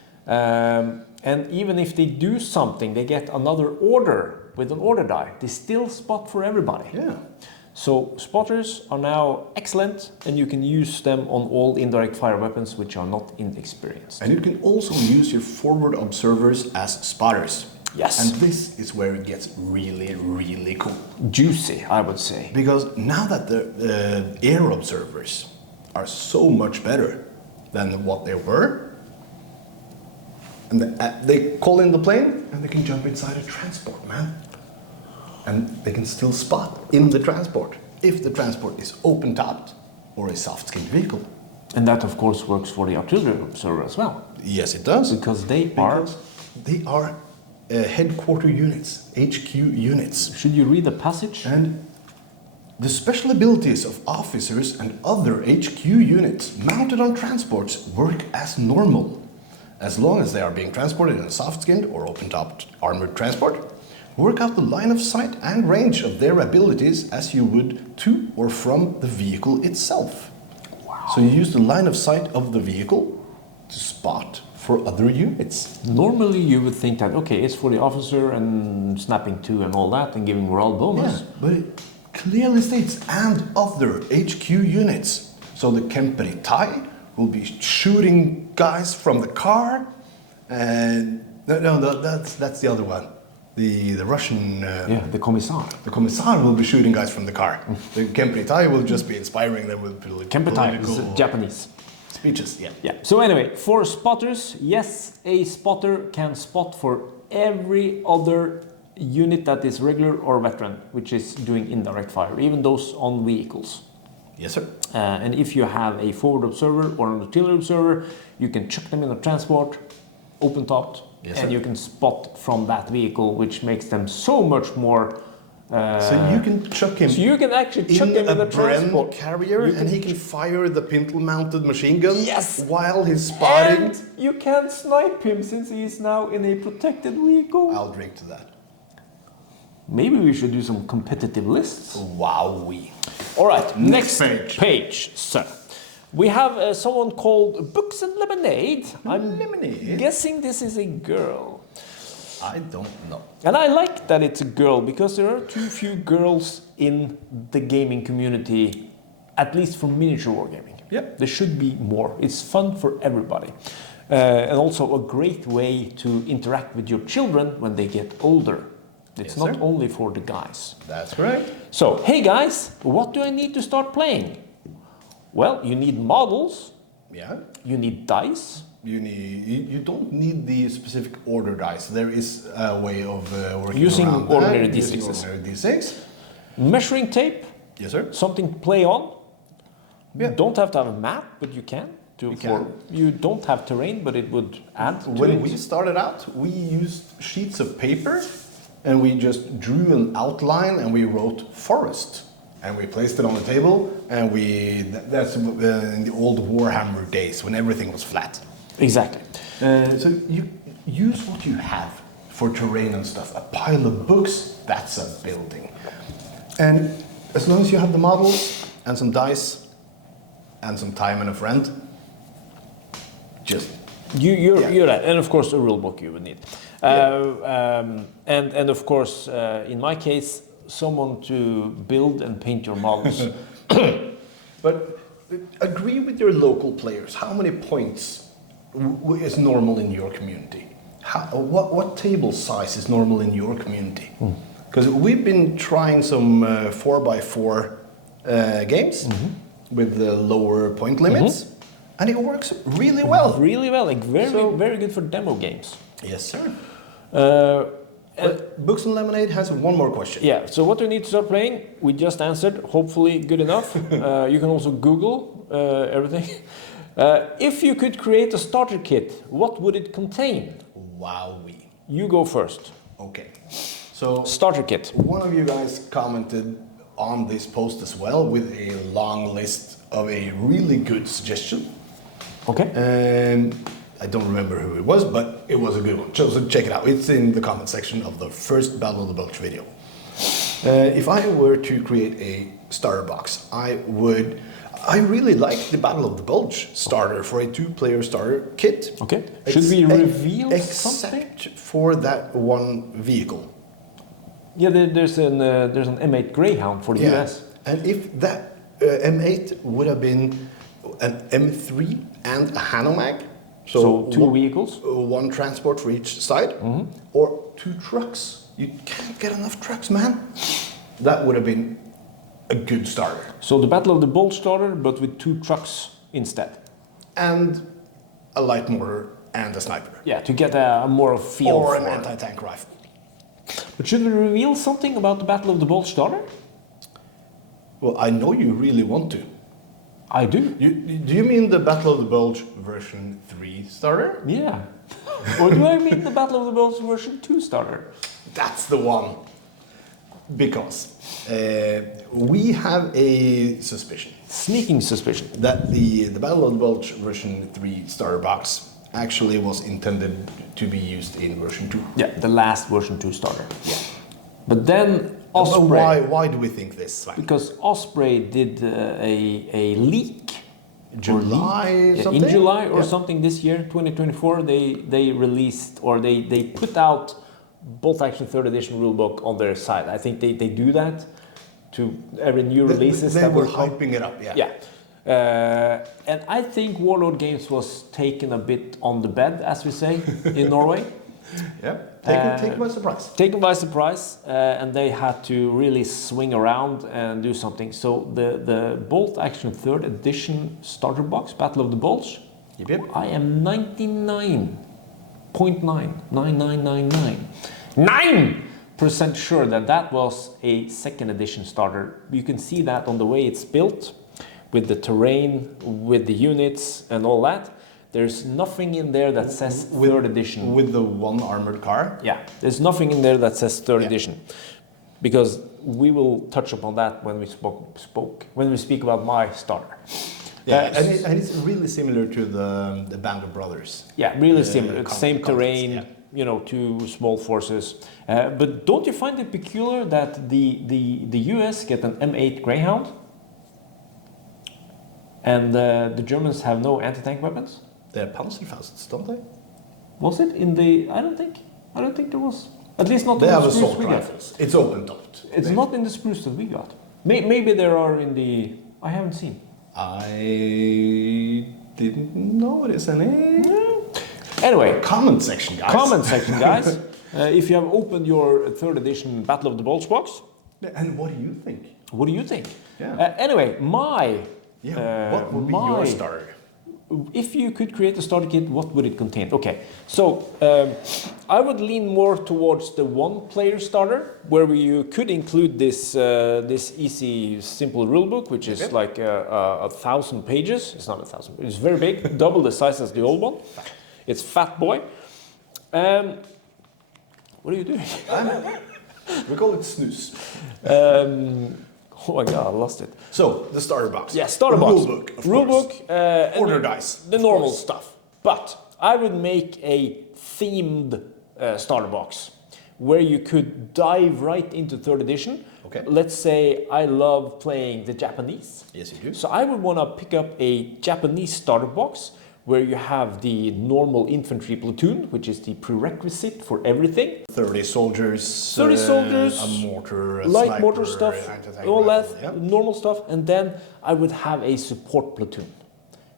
And even if they do something, they get another order with an order die. They still spot for everybody. Yeah. So spotters are now excellent, and you can use them on all indirect fire weapons which are not inexperienced. And you can also use your forward observers as spotters. Yes. And this is where it gets really, really cool. Juicy, I would say. Because now that the air observers are so much better than what they were, and they call in the plane and they can jump inside a transport, man. And they can still spot in the transport if the transport is open-topped or a soft-skinned vehicle. And that, of course, works for the artillery observer as well. Yes, it does. Because they are headquarter units, HQ units. Should you read the passage? And the special abilities of officers and other HQ units mounted on transports work as normal, as long as they are being transported in a soft-skinned or open-topped armored transport. Work out the line of sight and range of their abilities as you would to or from the vehicle itself. Wow. So you use the line of sight of the vehicle to spot for other units. Normally you would think that, okay, it's for the officer and snapping 2 and all that and giving morale bonus. Yeah, but it clearly states, and other HQ units. So the company tie will be shooting guys from the car, and that's the other one. The Russian... the commissar. The commissar will be shooting guys from the car. The company tie will just be inspiring them with Kempetai is Japanese. Speeches, yeah. So anyway, for spotters, yes, a spotter can spot for every other unit that is regular or veteran, which is doing indirect fire, even those on vehicles. Yes, sir. And if you have a forward observer or an artillery observer, you can chuck them in a transport, open-topped, yes, and sir. you can spot from that vehicle, which makes them so much more... so you can chuck him. So you can actually chuck him in a transport carrier, and he can fire the pintle-mounted machine gun. Yes. While he's spotting. And you can snipe him since he is now in a protected vehicle. I'll drink to that. Maybe we should do some competitive lists. Wowee. All right, Next page. So, we have someone called Books and Lemonade. I'm guessing this is a girl. I don't know. And I like that it's a girl because there are too few girls in the gaming community, at least for miniature wargaming. Yeah. There should be more. It's fun for everybody. And also a great way to interact with your children when they get older. It's not only for the guys. That's correct. So, hey guys, what do I need to start playing? Well, you need models. Yeah. You need dice. You don't need the specific order dice. There is a way of working using around ordinary that. D6s. Using ordinary D6. Measuring tape. Yes, sir. Something to play on. Yeah. You don't have to have a map, but you can. You don't have terrain, but it would add to When it. we started out, we used sheets of paper and we just drew an outline and we wrote forest. And we placed it on the table, and that's in the old Warhammer days when everything was flat. Exactly. So you use what you have for terrain and stuff. A pile of books, that's a building. And as long as you have the models and some dice and some time and a friend, just... You're right. And of course a rule book you would need. And of course, in my case, someone to build and paint your models. But agree with your local players. How many points is normal in your community? What table size is normal in your community? Because we've been trying some 4x4 games with the lower point limits, and it works really well. Really well, like very good for demo games. Yes, sir. Books and Lemonade has one more question. Yeah, so what do you need to start playing? We just answered, hopefully good enough. You can also Google everything. If you could create a starter kit, what would it contain? Wowee. You go first. Okay. So starter kit. One of you guys commented on this post as well with a long list of a really good suggestion. Okay. And I don't remember who it was, but it was a good one. So check it out. It's in the comment section of the first Battle of the Bulge video. If I were to create a starter box, I really like the Battle of the Bulge starter for a 2-player starter kit. Okay. Should we reveal something? Except for that one vehicle. Yeah, there's an M8 Greyhound for the US. And if that M8 would have been an M3 and a Hanomag, so 2 vehicles? 1 transport for each side, or 2 trucks. You can't get enough trucks, man. That would have been a good starter. So the Battle of the Bulge starter, but with 2 trucks instead. And a light mortar and a sniper. Yeah, to get a more feel or for an anti-tank rifle. But should we reveal something about the Battle of the Bulge starter? Well, I know you really want to. I do. Do you mean the Battle of the Bulge version 3 starter? Yeah. Or do I mean the Battle of the Bulge version 2 starter? That's the one. Because we have a suspicion. Sneaking suspicion. That the Battle of the Bulge version 3 starter box actually was intended to be used in version 2. Yeah, the last version 2 starter. Yeah. But then Osprey... Why do we think this, Svein? Because Osprey did a leak. In July something this year, 2024, they released, or they put out Bolt Action 3rd edition rulebook on their site. I think they do that to every new releases. They were hyping it up, Yeah. And I think Warlord Games was taken a bit on the bed, as we say, in Norway. Yeah, taken by surprise. Taken by surprise, and they had to really swing around and do something. So the Bolt Action 3rd edition starter box, Battle of the Bulge, Yep. I am 99% sure that was a 2nd edition starter. You can see that on the way it's built. with the terrain, with the units and all that. There's nothing in there that says third edition. With the one armored car? Yeah, there's nothing in there that says third edition. Because we will touch upon that when we when we speak about my starter. Yeah, and it's really similar to the Band of Brothers. Yeah, really similar. It's same terrain, yeah. you know, two small forces. But don't you find it peculiar that the US get an M8 Greyhound and the Germans have no anti-tank weapons? They have Panzerfausts, don't they? Was it in the? I don't think there was. At least not. They in have the assault we rifles. got. It's open topped. It's not in the spruce that we got. Maybe there are in the. I haven't seen. I didn't notice any. Anyway, comment section, guys. Comment section, guys. If you have opened your third edition Battle of the Bulge box. And what do you think? What do you think? Yeah. Anyway, what would be your starter? If you could create a starter kit, what would it contain? Okay, so I would lean more towards the one-player starter, where you could include this easy, simple rulebook, which is like 1,000 pages. It's not 1,000. It's very big, double the size as the old one. It's fat boy. What are you doing? We call it snooze. Oh my god, I lost it. So, the starter box. Yeah, starter box. Rulebook. Order and dice. The normal stuff. But I would make a themed starter box where you could dive right into third edition. Okay. Let's say I love playing the Japanese. Yes, you do. So I would want to pick up a Japanese starter box where you have the normal infantry platoon, which is the prerequisite for everything. 30 soldiers. 30 soldiers. A mortar, a light sniper, mortar stuff, all that, normal stuff. And then I would have a support platoon,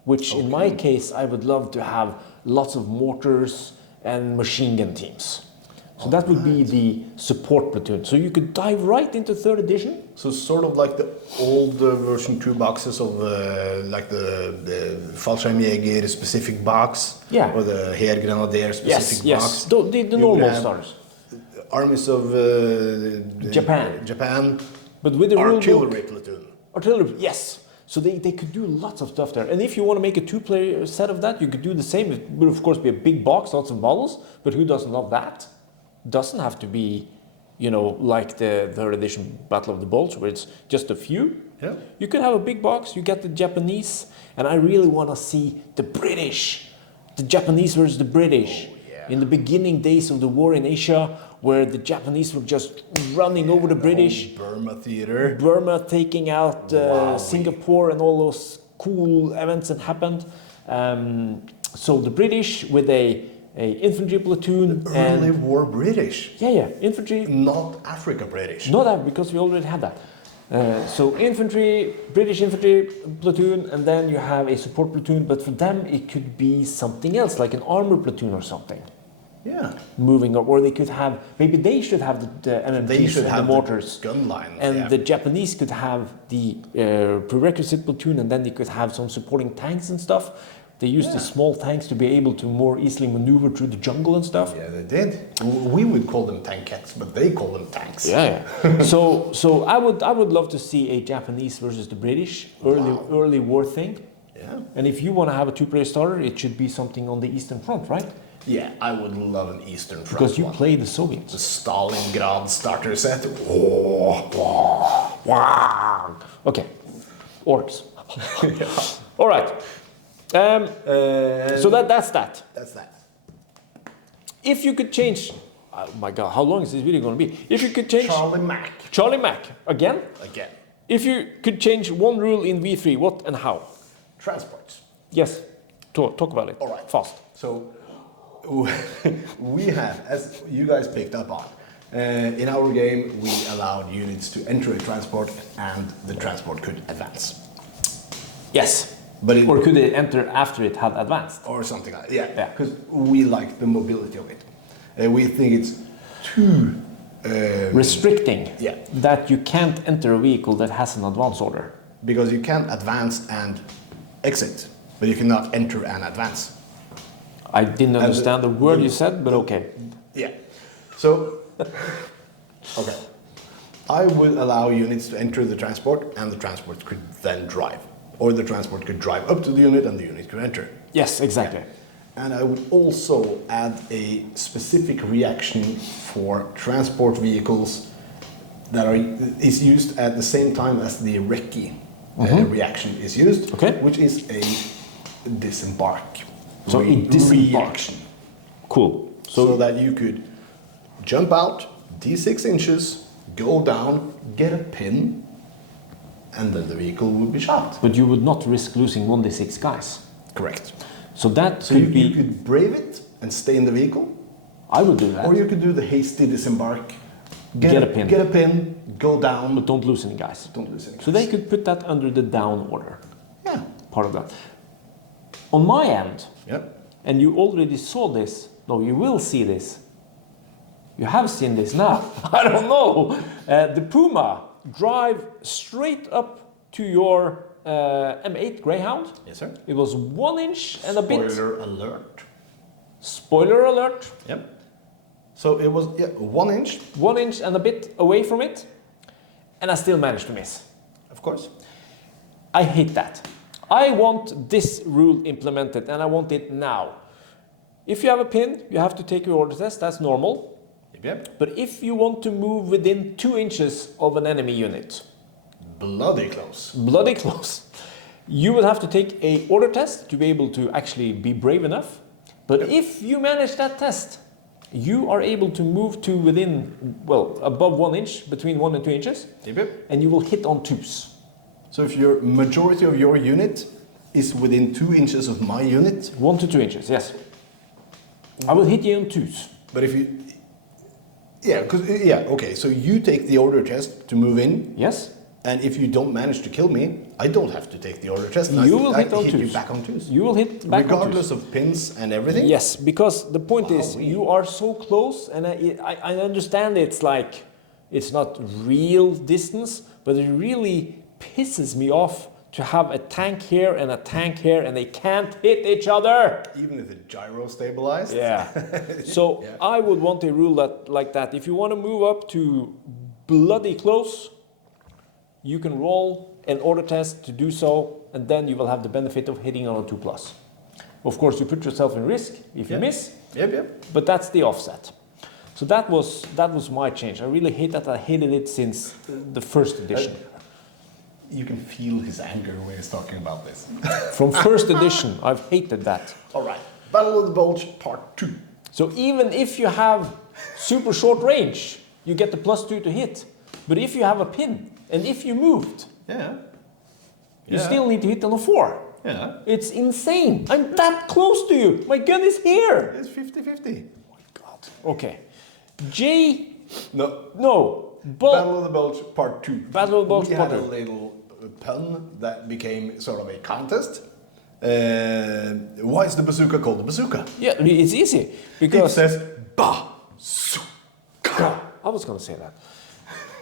which in my case, I would love to have lots of mortars and machine gun teams. So that would be the support platoon. So you could dive right into third edition. So sort of like the old version 2 boxes of like the Fallschirmjäger specific box. Yeah. Or the Heer Grenadier specific box. Yes, the normal starters. Armies of Japan. But with the artillery platoon. Artillery, yes. So they could do lots of stuff there. And if you want to make a 2-player set of that, you could do the same. It would of course be a big box, lots of models, but who doesn't love that? Doesn't have to be, you know, like the third edition Battle of the Bulge, where it's just a few. Yeah. You could have a big box, you get the Japanese, and I really want to see the British, the Japanese versus the British. Oh, yeah. In the beginning days of the war in Asia, where the Japanese were just running over the British. Burma theater. Burma taking out Singapore and all those cool events that happened. So the British with a infantry platoon. Early war British. Yeah, infantry. Not Africa British. Not that, because we already had that. So infantry, British infantry platoon, and then you have a support platoon, but for them it could be something else, like an armor platoon or something. Yeah. Moving up, or they could have, maybe they should have the MMGs and the mortars. The gun lines. And the Japanese could have the prerequisite platoon, and then they could have some supporting tanks and stuff. They used the small tanks to be able to more easily maneuver through the jungle and stuff. Yeah, they did. We would call them tankettes, but they call them tanks. Yeah. So I would love to see a Japanese versus the British early war thing. Yeah. And if you want to have a 2-player starter, it should be something on the Eastern Front, right? Yeah, I would love an Eastern Front because you one. play the Soviets. The Stalingrad starter set. Okay, orcs. All right. So that's that. That's that. If you could change, oh my God, how long is this video going to be? If you could change Charlie Mac again. If you could change one rule in V3, what and how? Transports. Yes. Talk about it. All right. Fast. So we have, as you guys picked up on, in our game we allowed units to enter a transport and the transport could advance. Yes. Or could it enter after it had advanced? Or something like that. Yeah. Because we like the mobility of it. We think it's too restricting. Yeah. That you can't enter a vehicle that has an advance order. Because you can advance and exit, but you cannot enter and advance. I didn't understand the word you said, but okay. Yeah. So, okay. I would allow units to enter the transport and the transport could then drive. Or the transport could drive up to the unit and the unit could enter. Yes, exactly. And I would also add a specific reaction for transport vehicles that is used at the same time as the recce reaction is used, which is a disembark. So a disembark. Reaction. Cool. So that you could jump out d6 inches, go down, get a pin, and then the vehicle would be shot. But you would not risk losing 1d6 guys. Correct. So that so you could brave it and stay in the vehicle. I would do that. Or you could do the hasty disembark. Get a pin. Get a pin, go down. But don't lose any guys. Don't lose any guys. So they could put that under the down order. Yeah. Part of that. On my end, yep. And you already saw this, no, you will see this. You have seen this now. I don't know. The Puma drive straight up to your M8 Greyhound. Yes, sir. It was 1 inch and a bit. Spoiler alert. Spoiler alert. Yep. So it was 1 inch. 1 inch and a bit away from it. And I still managed to miss. Of course. I hate that. I want this rule implemented and I want it now. If you have a pin, you have to take your order test. That's normal. Yep. But if you want to move within 2 inches of an enemy unit, bloody close. Bloody close. You will have to take a order test to be able to actually be brave enough. But if you manage that test, you are able to move to within, well, above 1 inch, between 1 and 2 inches, and you will hit on 2s. So if your majority of your unit is within 2 inches of my unit? 1 to 2 inches, yes. I will hit you on 2s. But if you... okay, so you take the order test to move in. Yes. And if you don't manage to kill me, I don't have to take the order test. You will hit on 2s. You back on 2s. You will hit back regardless on 2s. of pins and everything? Yes, because the point is, you are so close, and I understand it's like, it's not real distance, but it really pisses me off to have a tank here and a tank here, and they can't hit each other. Even if the gyro stabilized? Yeah. So I would want a rule like that. If you want to move up to bloody close, you can roll an order test to do so, and then you will have the benefit of hitting on a 2+. Of course, you put yourself in risk if you miss, but that's the offset. So that was my change. I really hate that. I hated it since the first edition. You can feel his anger when he's talking about this. From first edition, I've hated that. All right, Battle of the Bulge Part 2. So even if you have super short range, you get the +2 to hit. But if you have a pin, and if you moved, you still need to hit on a 4. Yeah. It's insane. I'm that close to you. My gun is here. It's 50-50. Oh my God. Okay. J. No. Battle of the Bulge Part 2. Battle of the Bulge Part 2. We had a little pun that became sort of a contest. Why is the bazooka called the bazooka? Yeah, it's easy. Because it says bazooka. I was going to say that.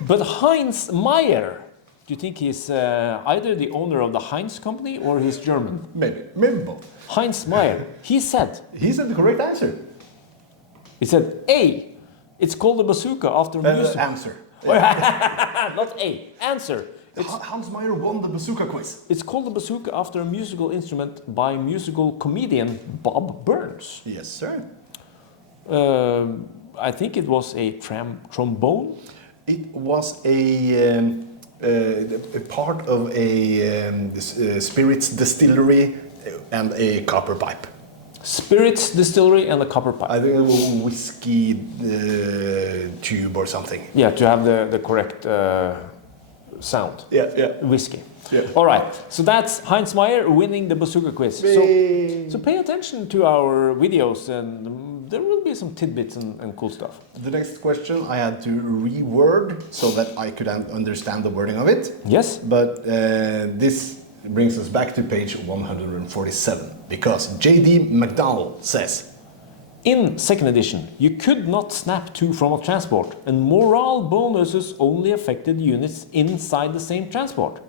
But Heinz Meyer, do you think he's either the owner of the Heinz company or he's German? Maybe both. Heinz Meyer, he said the correct answer. He said, A, it's called a bazooka after music. Answer. Not A, answer. Hans Meyer won the bazooka quiz. It's called a bazooka after a musical instrument by musical comedian Bob Burns. Yes, sir. I think it was a trombone. It was a part of a spirits distillery and a copper pipe. Spirits distillery and a copper pipe. I think it was a whiskey tube or something. Yeah, to have the correct sound. Yeah. Whiskey. Yeah. All right, so that's Heinz Meyer winning the bazooka quiz. So pay attention to our videos, and there will be some tidbits and cool stuff. The next question I had to reword so that I could understand the wording of it. Yes. But this brings us back to page 147, because J.D. McDonald says, in second edition, you could not snap 2 from a transport, and morale bonuses only affected units inside the same transport.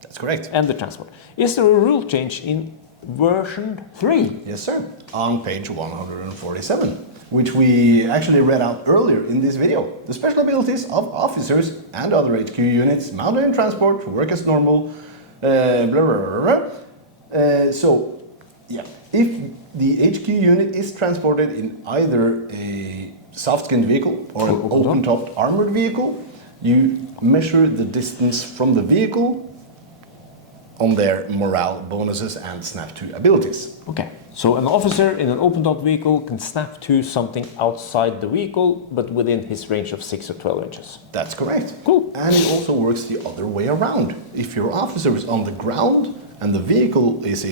That's correct. And the transport. Is there a rule change in version 3? Yes, sir. On page 147, which we actually read out earlier in this video. The special abilities of officers and other HQ units mounted in transport work as normal. Blah, blah, blah, blah. So, yeah, if the HQ unit is transported in either a soft-skinned vehicle or an open-topped armored vehicle, you measure the distance from the vehicle on their morale bonuses and snap to abilities. Okay, so an officer in an open-top vehicle can snap to something outside the vehicle, but within his range of 6 or 12 inches. That's correct. Cool. And it also works the other way around. If your officer is on the ground and the vehicle is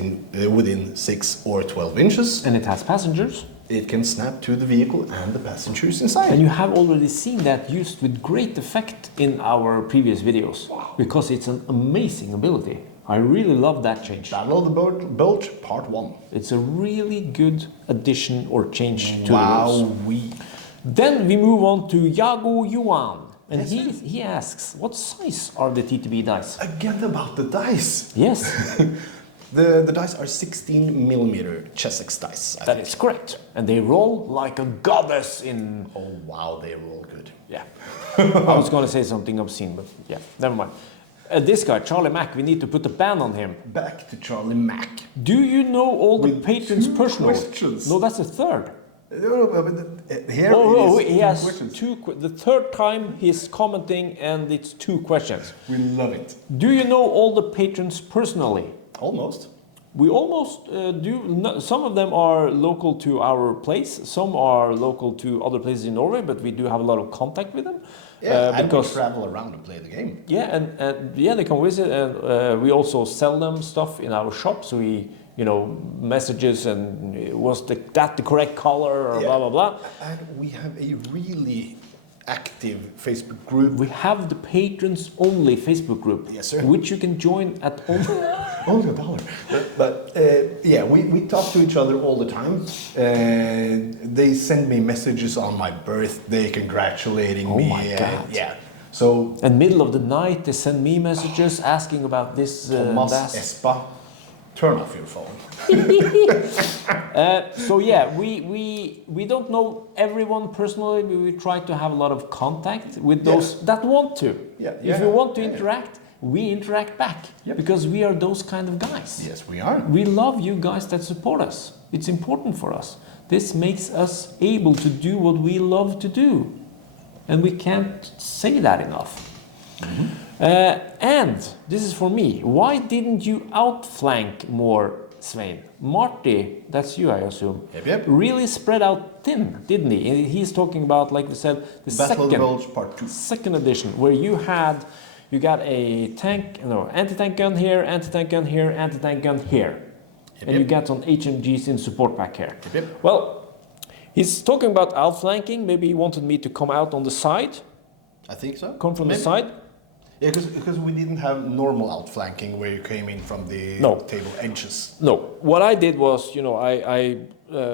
within 6 or 12 inches, and it has passengers, it can snap to the vehicle and the passengers inside. and you have already seen that used with great effect in our previous videos, because it's an amazing ability. I really love that change. Battle of the Bulge, Part 1. It's a really good addition or change to the rules. Wow-wee. Then we move on to Yago Yuan. And he asks, what size are the TTB dice? Again about the dice. Yes. The dice are 16 millimeter Chessex dice. That is correct. And they roll like a goddess in... Oh wow, they roll good. Yeah. I was going to say something obscene, but yeah, never mind. This guy, Charlie Mack, we need to put a ban on him. Back to Charlie Mack. Do you know all the With patrons two personally? questions. No, that's the third. Here He has questions. the third time he's commenting, and it's 2 questions. We love it. Do you know all the patrons personally? Almost. We almost do. No, some of them are local to our place. Some are local to other places in Norway, but we do have a lot of contact with them. Yeah, and because we travel around and play the game. yeah, and yeah, they come visit, and we also sell them stuff in our shop. So we, messages and was that the correct color or blah blah blah. And we have a really active Facebook group. We have the patrons only Facebook group, Yes, sir. which you can join at Only $1. But yeah, we talk to each other all the time. They send me messages on my birthday congratulating me. Oh my God. Yeah. So in middle of the night, they send me messages asking about this. Thomas that. Espa, turn off your phone. So yeah, we don't know everyone personally, but we try to have a lot of contact with those that want to. Yeah, If you want to interact, we interact back because we are those kind of guys. Yes, we are. We love you guys that support us. It's important for us. This makes us able to do what we love to do, and we can't say that enough. Mm-hmm. And this is for me. Why didn't you outflank more, Svein? Marty, that's you, I assume. Yep. Really spread out thin, didn't he? And he's talking about, like we said, the Battle of the Bulge Part 2. second edition, where you got a anti-tank gun here, anti-tank gun here, anti-tank gun here. And you got some HMGs in support back here. Yep. Well, he's talking about outflanking. Maybe he wanted me to come out on the side. I think so. Come from the side. Yeah, because we didn't have normal outflanking where you came in from the table edges. No. What I did was, I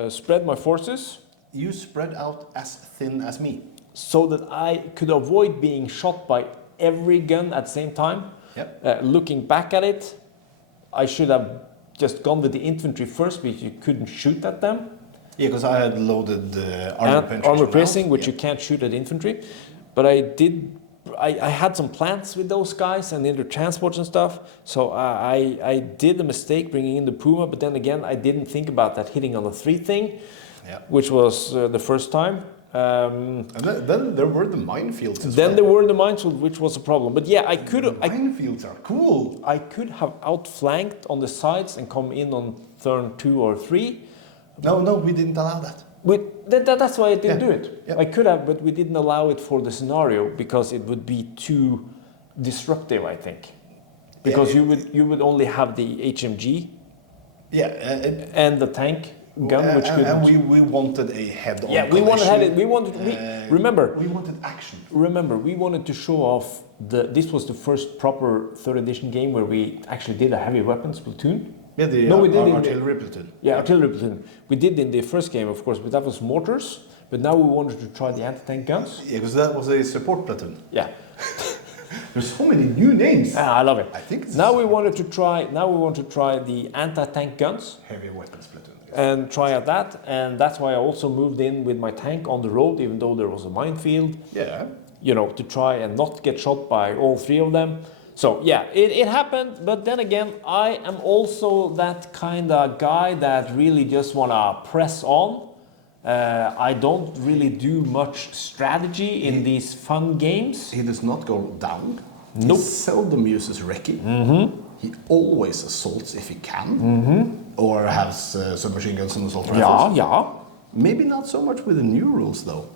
spread my forces. You spread out as thin as me. So that I could avoid being shot by every gun at the same time. Yep. Looking back at it, I should have just gone with the infantry first, because you couldn't shoot at them. Yeah, because I had loaded armor piercing, which you can't shoot at infantry. But I had some plans with those guys and in their transports and stuff. So I did a mistake bringing in the Puma, but then again, I didn't think about that hitting on the 3 thing, which was the first time. And then there were the minefields as Then there were the minefields, which was a problem. But yeah, minefields are cool. I could have outflanked on the sides and come in on turn 2 or 3. No, we didn't allow that. That's why I didn't do it. Yeah. I could have, but we didn't allow it for the scenario because it would be too disruptive, I think. Because you would only have the HMG and the tank gun, which could. And we wanted a head-on. Yeah, we wanted remember. We wanted action. Remember, we wanted to show off this was the first proper 3rd edition game where we actually did a heavy weapons platoon. Yeah, we did artillery platoon. Yeah, artillery platoon. We did in the first game, of course, but that was mortars. But now we wanted to try the anti-tank guns. Yeah, because that was a support platoon. Yeah. There's so many new names. I love it. I think now we want to try the anti-tank guns. Heavy weapons platoon. And try out that, and that's why I also moved in with my tank on the road, even though there was a minefield. Yeah. To try and not get shot by all 3 of them. So yeah, it happened, but then again, I am also that kind of guy that really just wanna press on. I don't really do much strategy in these fun games. He does not go down. Nope. He seldom uses recce. He always assaults if he can, or has submachine guns and assault rifles. Yeah. Maybe not so much with the new rules though.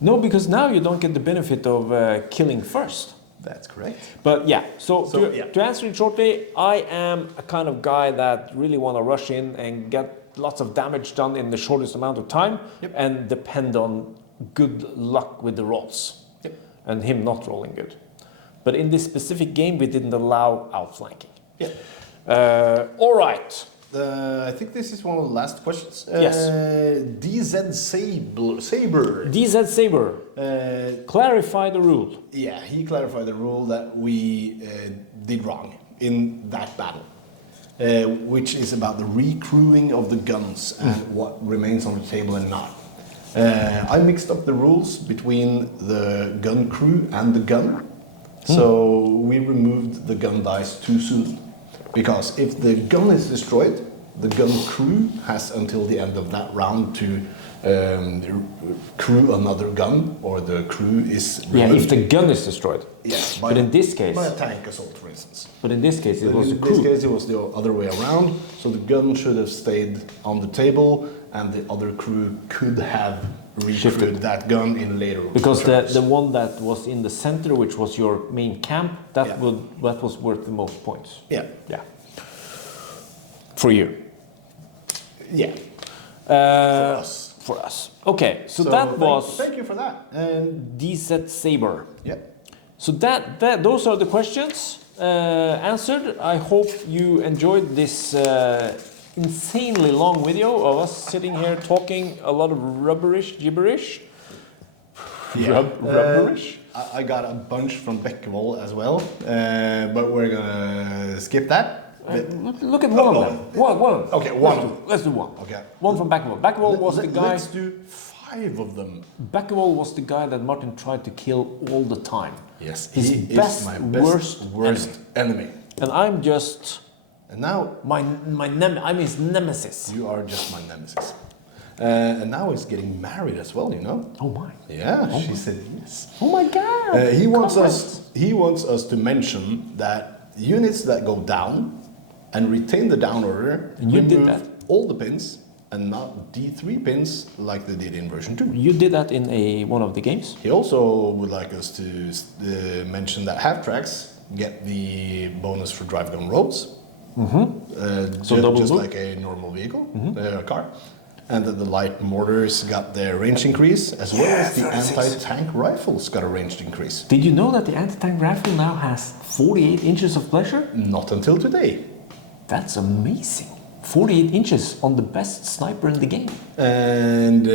No, because now you don't get the benefit of killing first. That's correct. But yeah, so yeah. to answer it shortly, I am a kind of guy that really want to rush in and get lots of damage done in the shortest amount of time, and depend on good luck with the rolls, and him not rolling good. But in this specific game, we didn't allow outflanking. All right. I think this is one of the last questions. Yes. DZ Saber. DZ Saber. Clarify the rule. Yeah, he clarified the rule that we did wrong in that battle, which is about the recrewing of the guns and what remains on the table and not. I mixed up the rules between the gun crew and the gun, so we removed the gun dice too soon. Because if the gun is destroyed, the gun crew has until the end of that round to crew another gun, or the crew is removed. Yeah, if the gun is destroyed. Yeah, but in this case... By a tank assault, for instance. But in this case, it was the crew. In this case, it was the other way around. So the gun should have stayed on the table, and the other crew could have recruited that gun in later because turns. the one that was in the center, which was your main camp, that was worth the most points. Yeah. For you. Yeah. For us. For us. Okay, so that was... Thank you for that. DZ Saber. Yeah. So those are the questions answered. I hope you enjoyed this insanely long video of us sitting here talking a lot of gibberish. Rubberish? I got a bunch from Bekkevold as well, but we're gonna skip that. Look at one of them. One. Okay, one. Let's do one. Okay. One from Bekkevold. Bekkevold was the guy... Let's do 5 of them. Bekkevold was the guy that Martin tried to kill all the time. Yes, His he best, is my worst enemy. And I'm just... And now... I'm his nemesis. You are just my nemesis. And now he's getting married as well, you know? Oh my. Yeah, she said yes. Oh my god. He wants us to mention that units that go down and retain the down order, and you did that. All the pins and not D3 pins like they did in version 2. You did that in one of the games? He also would like us to mention that half tracks get the bonus for drive gun roads. So just like a normal vehicle, car. And that the light mortars got their range increase, as well as the anti-tank rifles got a range increase. Did you know that the anti-tank rifle now has 48 inches of pleasure? Not until today. That's amazing. 48 inches on the best sniper in the game. And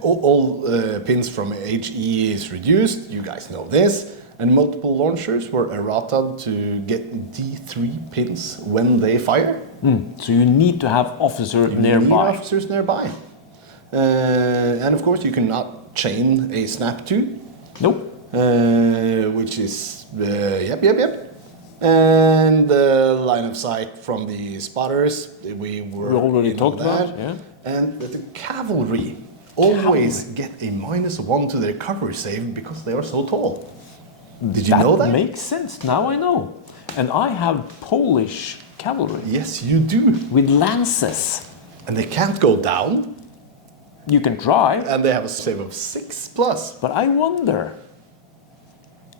all pins from HE is reduced, you guys know this. And multiple launchers were errataed to get D3 pins when they fire. So you need to have officers nearby. Need officers nearby. And of course you cannot chain a snap to. Nope. Which is, yep. And the line of sight from the spotters, we already talked about, yeah. And the cavalry always get a -1 to their cover save because they are so tall. Did you know that? That makes sense. Now I know. And I have Polish cavalry. Yes, you do. With lances. And they can't go down. You can try. And they have a save of 6+. But I wonder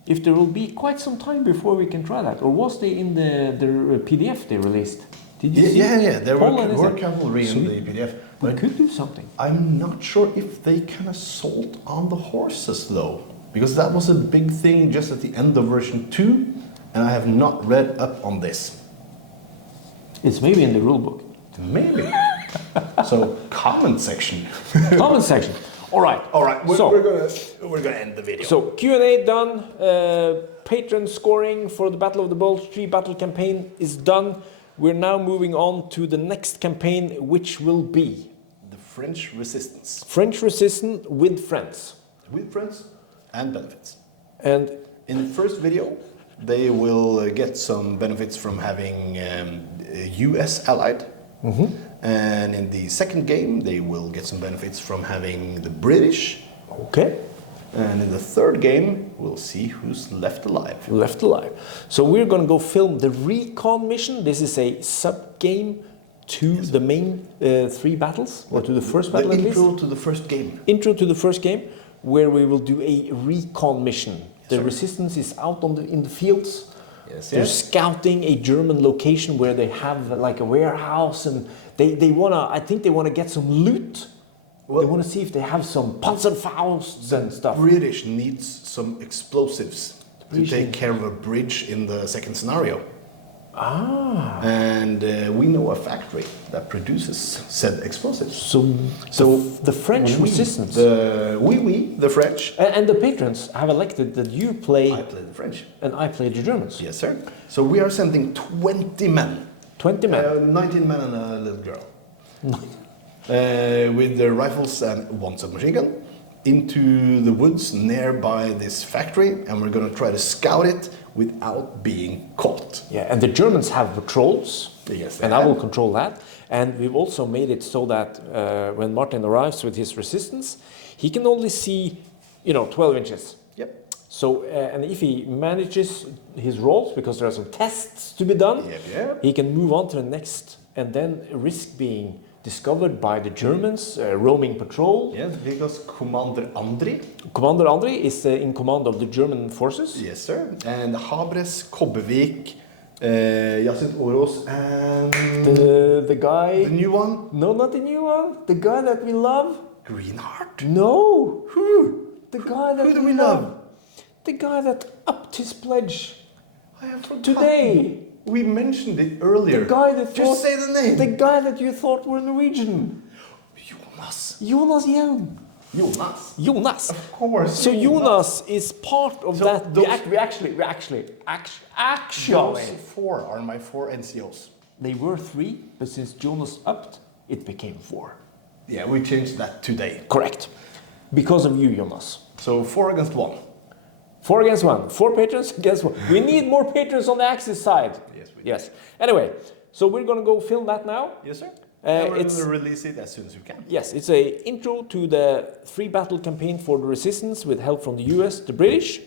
if there will be quite some time before we can try that. Or was they in the PDF they released? Did you see? Yeah. There were cavalry in the PDF. We could do something. I'm not sure if they can assault on the horses though. Because that was a big thing just at the end of version 2. And I have not read up on this. It's maybe in the rulebook. Maybe. So, comment section. Comment section. All right. We're gonna end the video. So Q&A done. Patron scoring for the Battle of the Bulge 3 battle campaign is done. We're now moving on to the next campaign, which will be the French Resistance. French Resistance with friends. With friends and benefits. And in the first video, they will get some benefits from having US allied. And in the second game, they will get some benefits from having the British. Okay. And in the third game, we'll see who's left alive. Left alive. So we're going to go film the recon mission. This is a sub-game to the main 3 battles, or to the first battle at least. Intro to the first game. Intro to the first game, where we will do a recon mission. Yes, the sir. resistance is out in the fields. Yes, They're scouting a German location where they have like a warehouse, and they wanna. I think they wanna get some loot. Well, they want to see if they have some Panzerfausts and stuff. British needs some explosives to take care of a bridge in the second scenario. Ah. And we know a factory that produces said explosives. So the French resistance. The French. And the patrons have elected that you play. I play the French. And I play the Germans. Yes, sir. So we are sending 20 men. 20 men. 19 men and a little girl. With their rifles and one submachine gun into the woods nearby this factory, and we're going to try to scout it without being caught. Yeah, and the Germans have patrols. Yes, and I will control that. And we've also made it so that when Martin arrives with his resistance, he can only see, 12 inches. Yep. So, and if he manages his rolls, because there are some tests to be done, he can move on to the next and then risk being discovered by the Germans, roaming patrol. Yes, because Commander Andri is in command of the German forces. Yes, sir. And Habres, Kobbevik, Yasin Oros, and the guy. The new one? No, not the new one. The guy that we love. Greenheart? No. Who? The guy that Who do we love? The guy that upped his pledge. I have forgotten. Today. We mentioned it earlier. The guy that Just say the name. The guy that you thought were Norwegian. Jonas Hjelm. Jonas. Of course. So Jonas is part of that. We actually. Those 4 are my 4 NCOs. They were 3, but since Jonas upped, it became 4. Yeah, we changed that today. Correct. Because of you, Jonas. So 4 against 1. 4 against 1. 4 patrons against 1. We need more patrons on the Axis side. Yes, we do. Yes. Anyway, so we're going to go film that now. Yes, sir. We're going It's to release it as soon as we can. Yes, it's a intro to the 3 battle campaign for the resistance with help from the US, the British.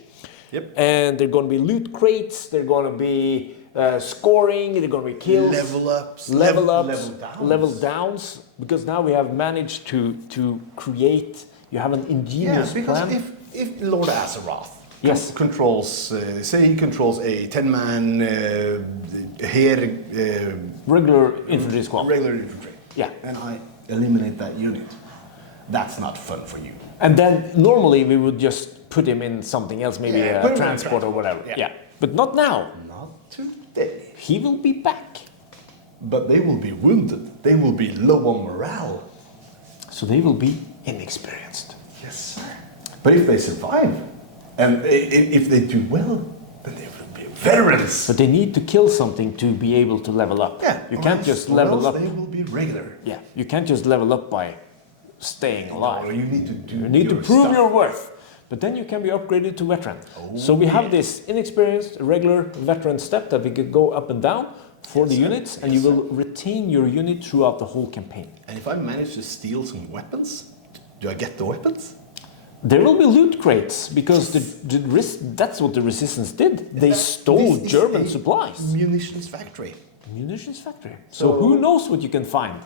Yep. And they're going to be loot crates, they're going to be scoring, they're going to be kills. Level ups. Level downs. Because now we have managed to create, you have an ingenious plan. Because if Lord Azeroth Yes. controls, say he controls a 10-man regular infantry squad. Regular infantry. Yeah. And I eliminate that unit. That's not fun for you. And then normally we would just put him in something else, maybe a transport or whatever. Yeah. But not now. Not today. He will be back. But they will be wounded. They will be low on morale. So they will be inexperienced. Yes, sir. But if they survive, and if they do well, then they will be veterans. But they need to kill something to be able to level up. Yeah. You can't just level up. They will be regular. Yeah. You can't just level up by staying alive. No, you need to do. You need to prove your worth. But then you can be upgraded to veteran. So we have this inexperienced, regular veteran step that we could go up and down for the units, and you will retain your unit throughout the whole campaign. And if I manage to steal some weapons, do I get the weapons? There will be loot crates, because that's what the resistance did. They stole German supplies. Munitions factory. Munitions factory. So who knows what you can find?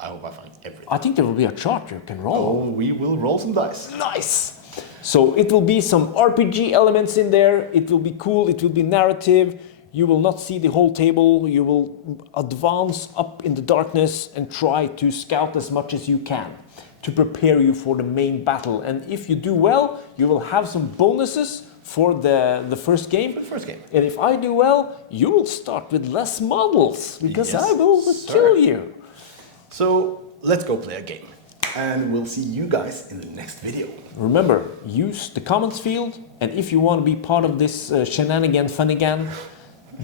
I hope I find everything. I think there will be a chart you can roll. Oh, we will roll some dice. Nice! So it will be some RPG elements in there. It will be cool. It will be narrative. You will not see the whole table. You will advance up in the darkness and try to scout as much as you can to prepare you for the main battle. And if you do well, you will have some bonuses for the first game. For the first game. And if I do well, you will start with less models, because I will kill you. So let's go play a game. And we'll see you guys in the next video. Remember, use the comments field, and if you want to be part of this shenanigan funnigan,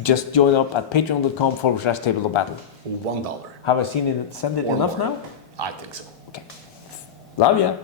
just join up at patreon.com/table of battle. $1. Have I seen it? Send it enough now? I think so. Okay. Love ya.